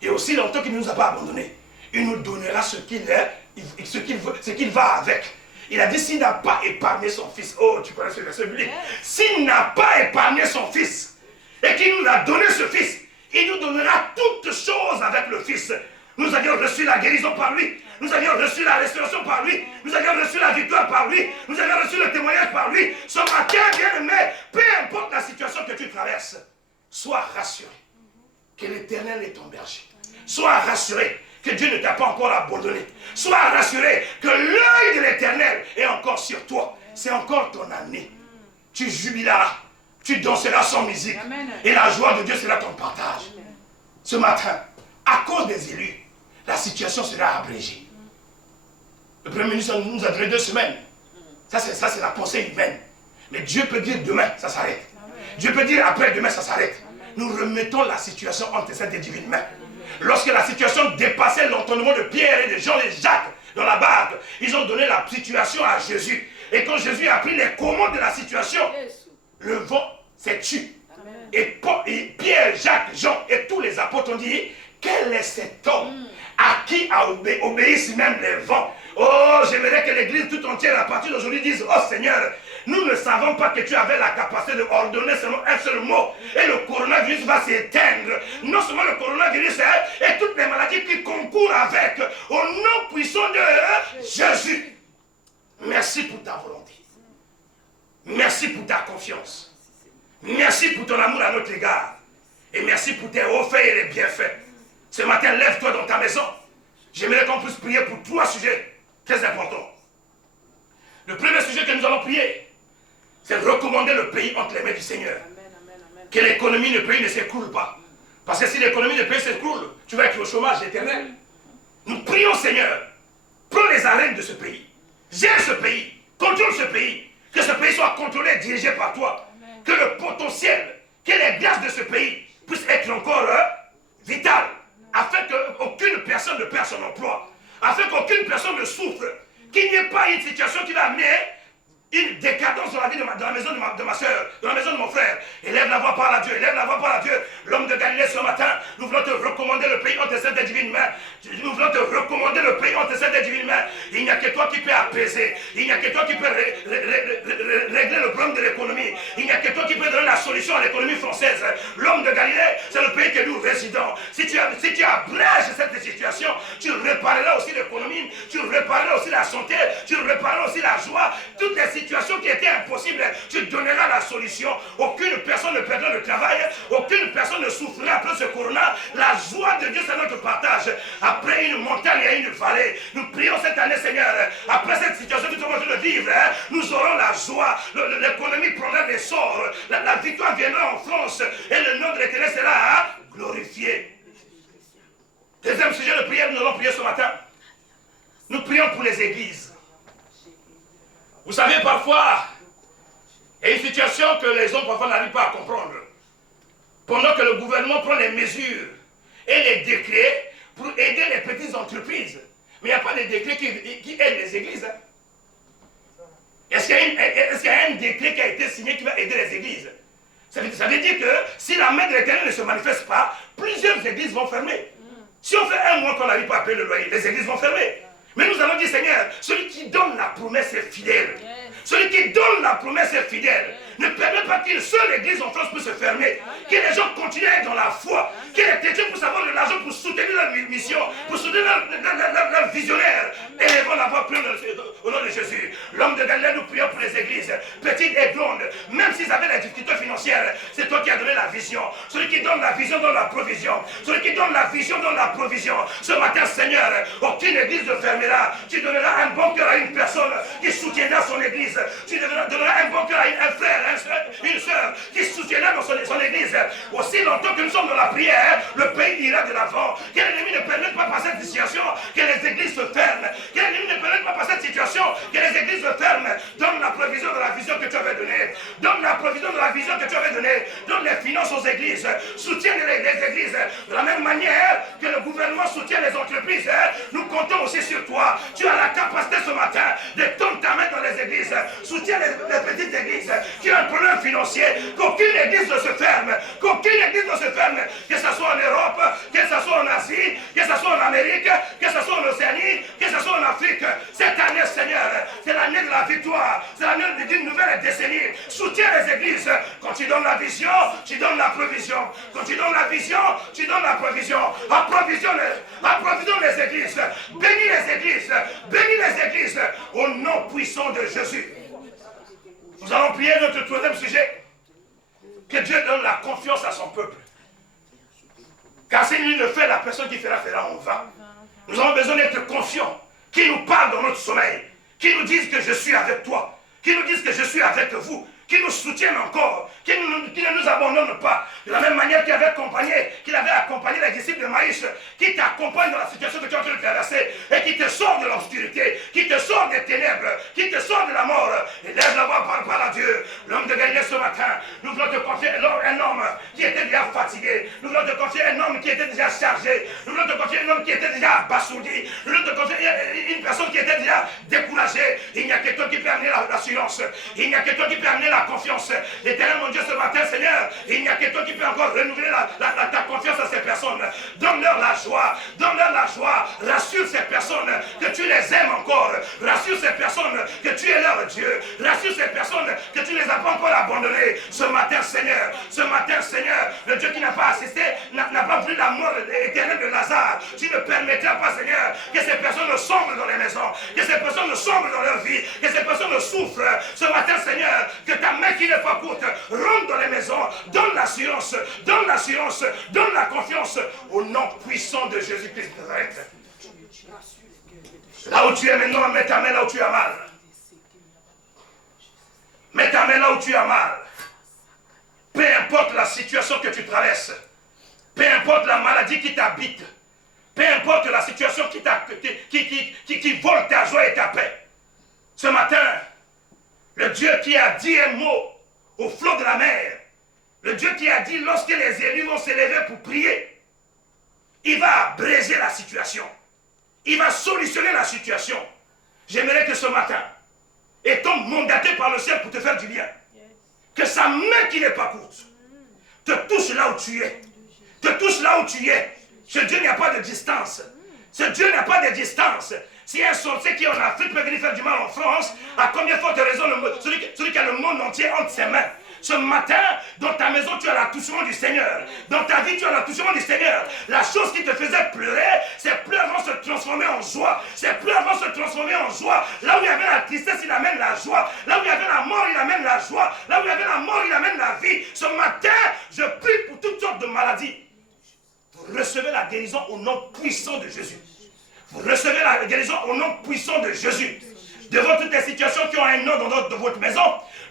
Et aussi longtemps qu'il ne nous a pas abandonnés, il nous donnera ce qu'il est, ce qu'il va avec. Il a dit, s'il n'a pas épargné son fils. Oh, tu connais ce verset biblique. S'il n'a pas épargné son fils et qu'il nous a donné ce fils, il nous donnera toutes choses avec le fils. Nous avions reçu la guérison par lui. Nous avions reçu la restauration par lui. Nous avions reçu la victoire par lui. Nous avions reçu le témoignage par lui. Ce matin, bien-aimé, peu importe la situation que tu traverses, sois rassuré que l'Éternel est ton berger. Sois rassuré que Dieu ne t'a pas encore abandonné. Sois rassuré que l'œil de l'Éternel est encore sur toi. C'est encore ton année. Tu jubileras. Tu danseras sans musique. Amen. Et la joie de Dieu sera ton partage. Amen. Ce matin, à cause des élus, la situation sera abrégée. Le Premier ministre nous a donné 2 semaines. Ça, c'est la pensée humaine. Mais Dieu peut dire demain, ça s'arrête. Dieu peut dire après-demain, ça s'arrête. Nous remettons la situation entre cette divine main. Lorsque la situation dépassait l'entendement de Pierre et de Jean et Jacques dans la barque, ils ont donné la situation à Jésus. Et quand Jésus a pris les commandes de la situation, le vent s'est tu. Et Pierre, Jacques, Jean et tous les apôtres ont dit, quel est cet homme à qui obéissent même les vents? Oh, j'aimerais que l'église tout entière à partir d'aujourd'hui dise, oh Seigneur, nous ne savons pas que tu avais la capacité de ordonner seulement un seul mot et le coronavirus va s'éteindre. Non seulement le coronavirus et toutes les maladies qui concourent avec, au nom puissant de Jésus. Merci pour ta volonté. Merci pour ta confiance. Merci pour ton amour à notre égard. Et merci pour tes hauts faits et les bienfaits. Ce matin, lève-toi dans ta maison. J'aimerais qu'on puisse prier pour 3 sujets très importants. Le premier sujet que nous allons prier, c'est recommander le pays entre les mains du Seigneur. Que l'économie du pays ne s'écroule pas. Parce que si l'économie du pays s'écroule, tu vas être au chômage éternel. Nous prions, Seigneur, prends les arènes de ce pays. Gère ce pays. Contrôle ce pays. Que ce pays soit contrôlé et dirigé par toi. Amen. Que le potentiel, que les grâces de ce pays puissent être encore vitales. Afin qu'aucune personne ne perde son emploi. Afin qu'aucune personne ne souffre. Qu'il n'y ait pas une situation qui va amener une décadence dans la vie de la maison de ma soeur, dans la maison de mon frère. Élève la voix par la Dieu, élève la voix par la Dieu. L'homme de Galilée ce matin, nous voulons te recommander le pays entre ses divines mains. Nous voulons te recommander le pays entre ses divines mains. Il n'y a que toi qui peux apaiser. Il n'y a que toi qui peux régler le problème de l'économie. Il n'y a que toi qui peux donner la solution à l'économie française. L'homme de Galilée, c'est le pays que nous résidons. Si tu abrèges cette situation, tu répareras aussi l'économie, tu répareras aussi la santé, tu répareras aussi la joie. Toutes les situations qui étaient impossibles, tu donneras la solution. Aucune personne ne perdra le travail, aucune personne ne souffrira après ce corona. La joie de Dieu, c'est notre partage. Après une montagne, il y a une vallée. Nous prions cette année, Seigneur, après cette situation que nous sommes en train de vivre, nous aurons la joie. L'économie prendra des sorts. La victoire viendra en France et le nom de l'Éternel sera glorifié. Deuxième sujet de prière, nous allons prier ce matin. Nous prions pour les églises. Vous savez, parfois, il y a une situation que les hommes parfois n'arrivent pas à comprendre. Pendant que le gouvernement prend les mesures et les décrets pour aider les petites entreprises. Mais il n'y a pas de décret qui aide les églises. Hein. Est-ce qu'il y a un décret qui a été signé qui va aider les églises? Ça veut dire que si la main de l'Éternel ne se manifeste pas, plusieurs églises vont fermer. Si on fait un mois qu'on n'arrive pas à payer le loyer, les églises vont fermer. Mais nous allons dire, Seigneur, celui qui donne la promesse est fidèle. Celui qui donne la promesse est fidèle. Ne permet pas qu'une seule église en France puisse se fermer. Que les gens continuent à être dans la foi. Que les chrétiens puissent avoir de l'argent pour soutenir leur mission, pour soutenir leur visionnaire. Et ils vont l'avoir plein au nom de Jésus. L'homme de Galilée, nous prions pour les églises, petites et grandes. Même s'ils avaient des difficultés financières, c'est toi qui as donné la vision. Celui qui donne la vision donne la provision. Celui qui donne la vision donne la provision. Ce matin, Seigneur, aucune église ne fermera. Tu donneras un bon cœur à une personne qui soutiendra son église. Tu donneras un bon cœur à un frère, une soeur qui soutiendra dans son église. Aussi longtemps que nous sommes dans la prière, le pays ira de l'avant. Que l'ennemi ne permette pas par cette situation que les églises se ferment. Que l'ennemi ne permette pas par cette situation que les églises se ferment. Donne la provision de la vision que tu avais donnée. Donne la provision de la vision que tu avais donnée. Donne les finances aux églises. Soutiens les églises. De la même manière que le gouvernement soutient les entreprises, nous comptons aussi sur toi. Tu as la capacité ce matin de tendre ta main dans les églises. Soutiens les petites églises qui ont un problème financier. Qu'aucune église ne se ferme. Qu'aucune église ne se ferme. Que ce soit en Europe, que ce soit en Asie, que ce soit en Amérique, que ce soit en Océanie, que ce soit en Afrique. Cette année, Seigneur, c'est l'année de la victoire. C'est l'année d'une nouvelle décennie. Soutiens les églises. Quand tu donnes la vision, tu donnes la provision. Quand tu donnes la vision, tu donnes la provision. Approvisionne les églises. Bénis les églises. Bénis les églises. Au nom puissant de Jésus. Nous allons prier notre troisième sujet. Que Dieu donne la confiance à son peuple. Car si lui ne fait, la personne qui fera en vain. Nous avons besoin d'être confiants. Qui nous parle dans notre sommeil. Qui nous disent que je suis avec toi. Qui nous disent que je suis avec vous. Qui nous soutiennent encore, qui ne nous abandonnent pas. De la même manière qu'il avait accompagné les disciples de Maïs, qui t'accompagne dans la situation que tu es en train de traverser, et qui te sort de l'obscurité, qui te sort des ténèbres, qui te sort de la mort. Et lève la voix, parle à Dieu. L'homme de Galilée ce matin, nous voulons te confier un homme qui était déjà fatigué, nous voulons te confier un homme qui était déjà chargé, nous voulons te confier un homme qui était déjà abasourdi, nous voulons te confier une personne qui était déjà découragée. Il n'y a que toi qui peut amener l'assurance, il n'y a que toi qui peut amener la confiance. L'Éternel, mon Dieu, ce matin, Seigneur, il n'y a que toi qui peux encore renouveler ta confiance à ces personnes. Donne-leur la joie. Donne-leur la joie. Rassure ces personnes que tu les aimes encore. Rassure ces personnes que tu es leur Dieu. Rassure ces personnes que tu ne les as pas encore abandonnées. Ce matin, Seigneur, le Dieu qui n'a pas assisté, n'a pas vu la mort éternelle de Lazare. Tu ne permettras pas, Seigneur, que ces personnes ne sombrent dans les maisons, que ces personnes ne sombrent dans leur vie, que ces personnes ne souffrent. Ce matin, Seigneur, que ta main qui n'est pas courte rentre dans les maisons, donne l'assurance, donne la confiance au nom puissant de Jésus-Christ de Nazareth. Là où tu es maintenant, mets ta main là où tu as mal. Mets ta main là où tu as mal. Peu importe la situation que tu traverses, peu importe la maladie qui t'habite, peu importe la situation qui vole ta joie et ta paix. Ce matin, le Dieu qui a dit un mot au flot de la mer, le Dieu qui a dit lorsque les élus vont s'élever pour prier, il va briser la situation. Il va solutionner la situation. J'aimerais que ce matin, étant mandaté par le ciel pour te faire du bien, que sa main qui n'est pas courte te touche là où tu es. Te touche là où tu es. Ce Dieu n'a pas de distance. Ce Dieu n'a pas de distance. Si un sorcier qui est en Afrique peut venir faire du mal en France, à combien de fois de raison celui qui a le monde entier entre ses mains? Ce matin, dans ta maison, tu as l'attouchement du Seigneur. Dans ta vie, tu as l'attouchement du Seigneur. La chose qui te faisait pleurer, ces pleurs vont se transformer en joie. Ces pleurs vont se transformer en joie. Là où il y avait la tristesse, il amène la joie. Là où il y avait la mort, il amène la joie. Là où il y avait la mort, il amène la vie. Ce matin, je prie pour toutes sortes de maladies. Vous recevez la guérison au nom puissant de Jésus. Vous recevez la guérison au nom puissant de Jésus. Devant toutes les situations qui ont un nom dans votre maison,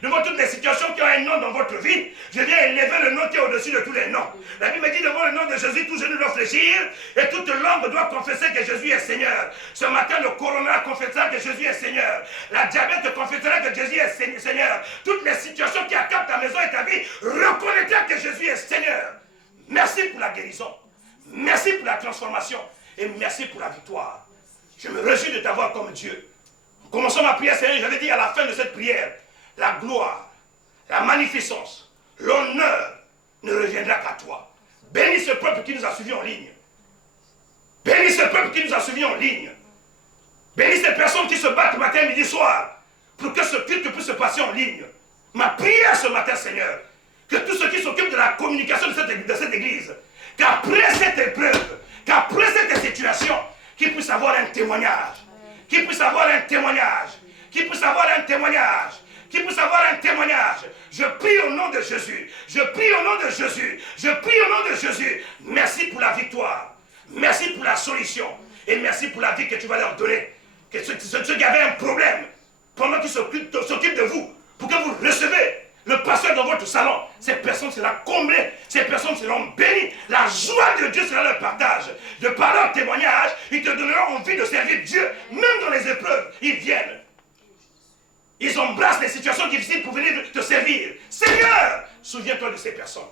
devant toutes les situations qui ont un nom dans votre vie, je viens élever le nom qui est au-dessus de tous les noms. La Bible me dit, devant le nom de Jésus, tout genou doit fléchir et toute langue doit confesser que Jésus est Seigneur. Ce matin, le corona confessera que Jésus est Seigneur. La diabète confessera que Jésus est Seigneur. Toutes les situations qui accaparent ta maison et ta vie reconnaîtront que Jésus est Seigneur. Merci pour la guérison. Merci pour la transformation et merci pour la victoire. Je me réjouis de t'avoir comme Dieu. En commençant ma prière, Seigneur, j'avais dit à la fin de cette prière, la gloire, la magnificence, l'honneur ne reviendra qu'à toi. Bénis ce peuple qui nous a suivis en ligne. Bénis ce peuple qui nous a suivis en ligne. Bénis ces personnes qui se battent matin, midi, soir, pour que ce culte puisse se passer en ligne. Ma prière ce matin, Seigneur, que tous ceux qui s'occupent de la communication de cette église, qu'après cette épreuve, qu'après cette situation, qu'ils puissent avoir un témoignage, qu'ils puissent avoir un témoignage, qu'ils puissent avoir un témoignage, qu'ils puissent avoir un témoignage. Je prie au nom de Jésus, je prie au nom de Jésus, je prie au nom de Jésus. Merci pour la victoire, merci pour la solution, et merci pour la vie que tu vas leur donner. Que ceux qui avaient un problème, pendant qu'ils s'occupent de vous, pour que vous recevez le pasteur dans votre salon, ces personnes seront comblées, ces personnes seront bénies, la joie de Dieu sera leur partage. De par leur témoignage, ils te donneront envie de servir Dieu, même dans les épreuves, ils viennent. Ils embrassent les situations difficiles pour venir te servir. Seigneur, souviens-toi de ces personnes.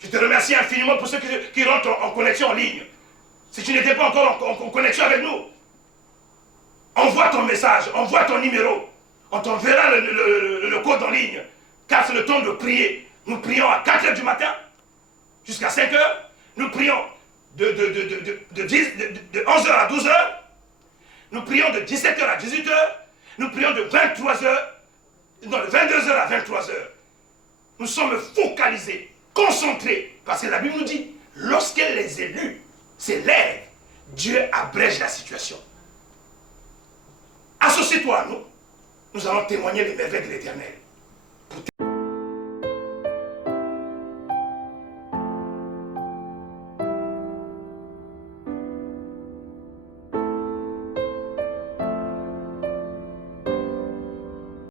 Je te remercie infiniment pour ceux qui rentrent en connexion en ligne. Si tu n'étais pas encore en connexion avec nous, envoie ton message, envoie ton numéro. On t'enverra le code en ligne. Car c'est le temps de prier. Nous prions à 4 h du matin jusqu'à 5 h. Nous prions de 11 h à 12 h. Nous prions de 17 h à 18 h. Nous prions de 23 h. Non, de 22 h à 23 h. Nous sommes focalisés, concentrés. Parce que la Bible nous dit, lorsque les élus s'élèvent, Dieu abrège la situation. Associe-toi à nous. Nous allons témoigner les merveilles de l'Éternel.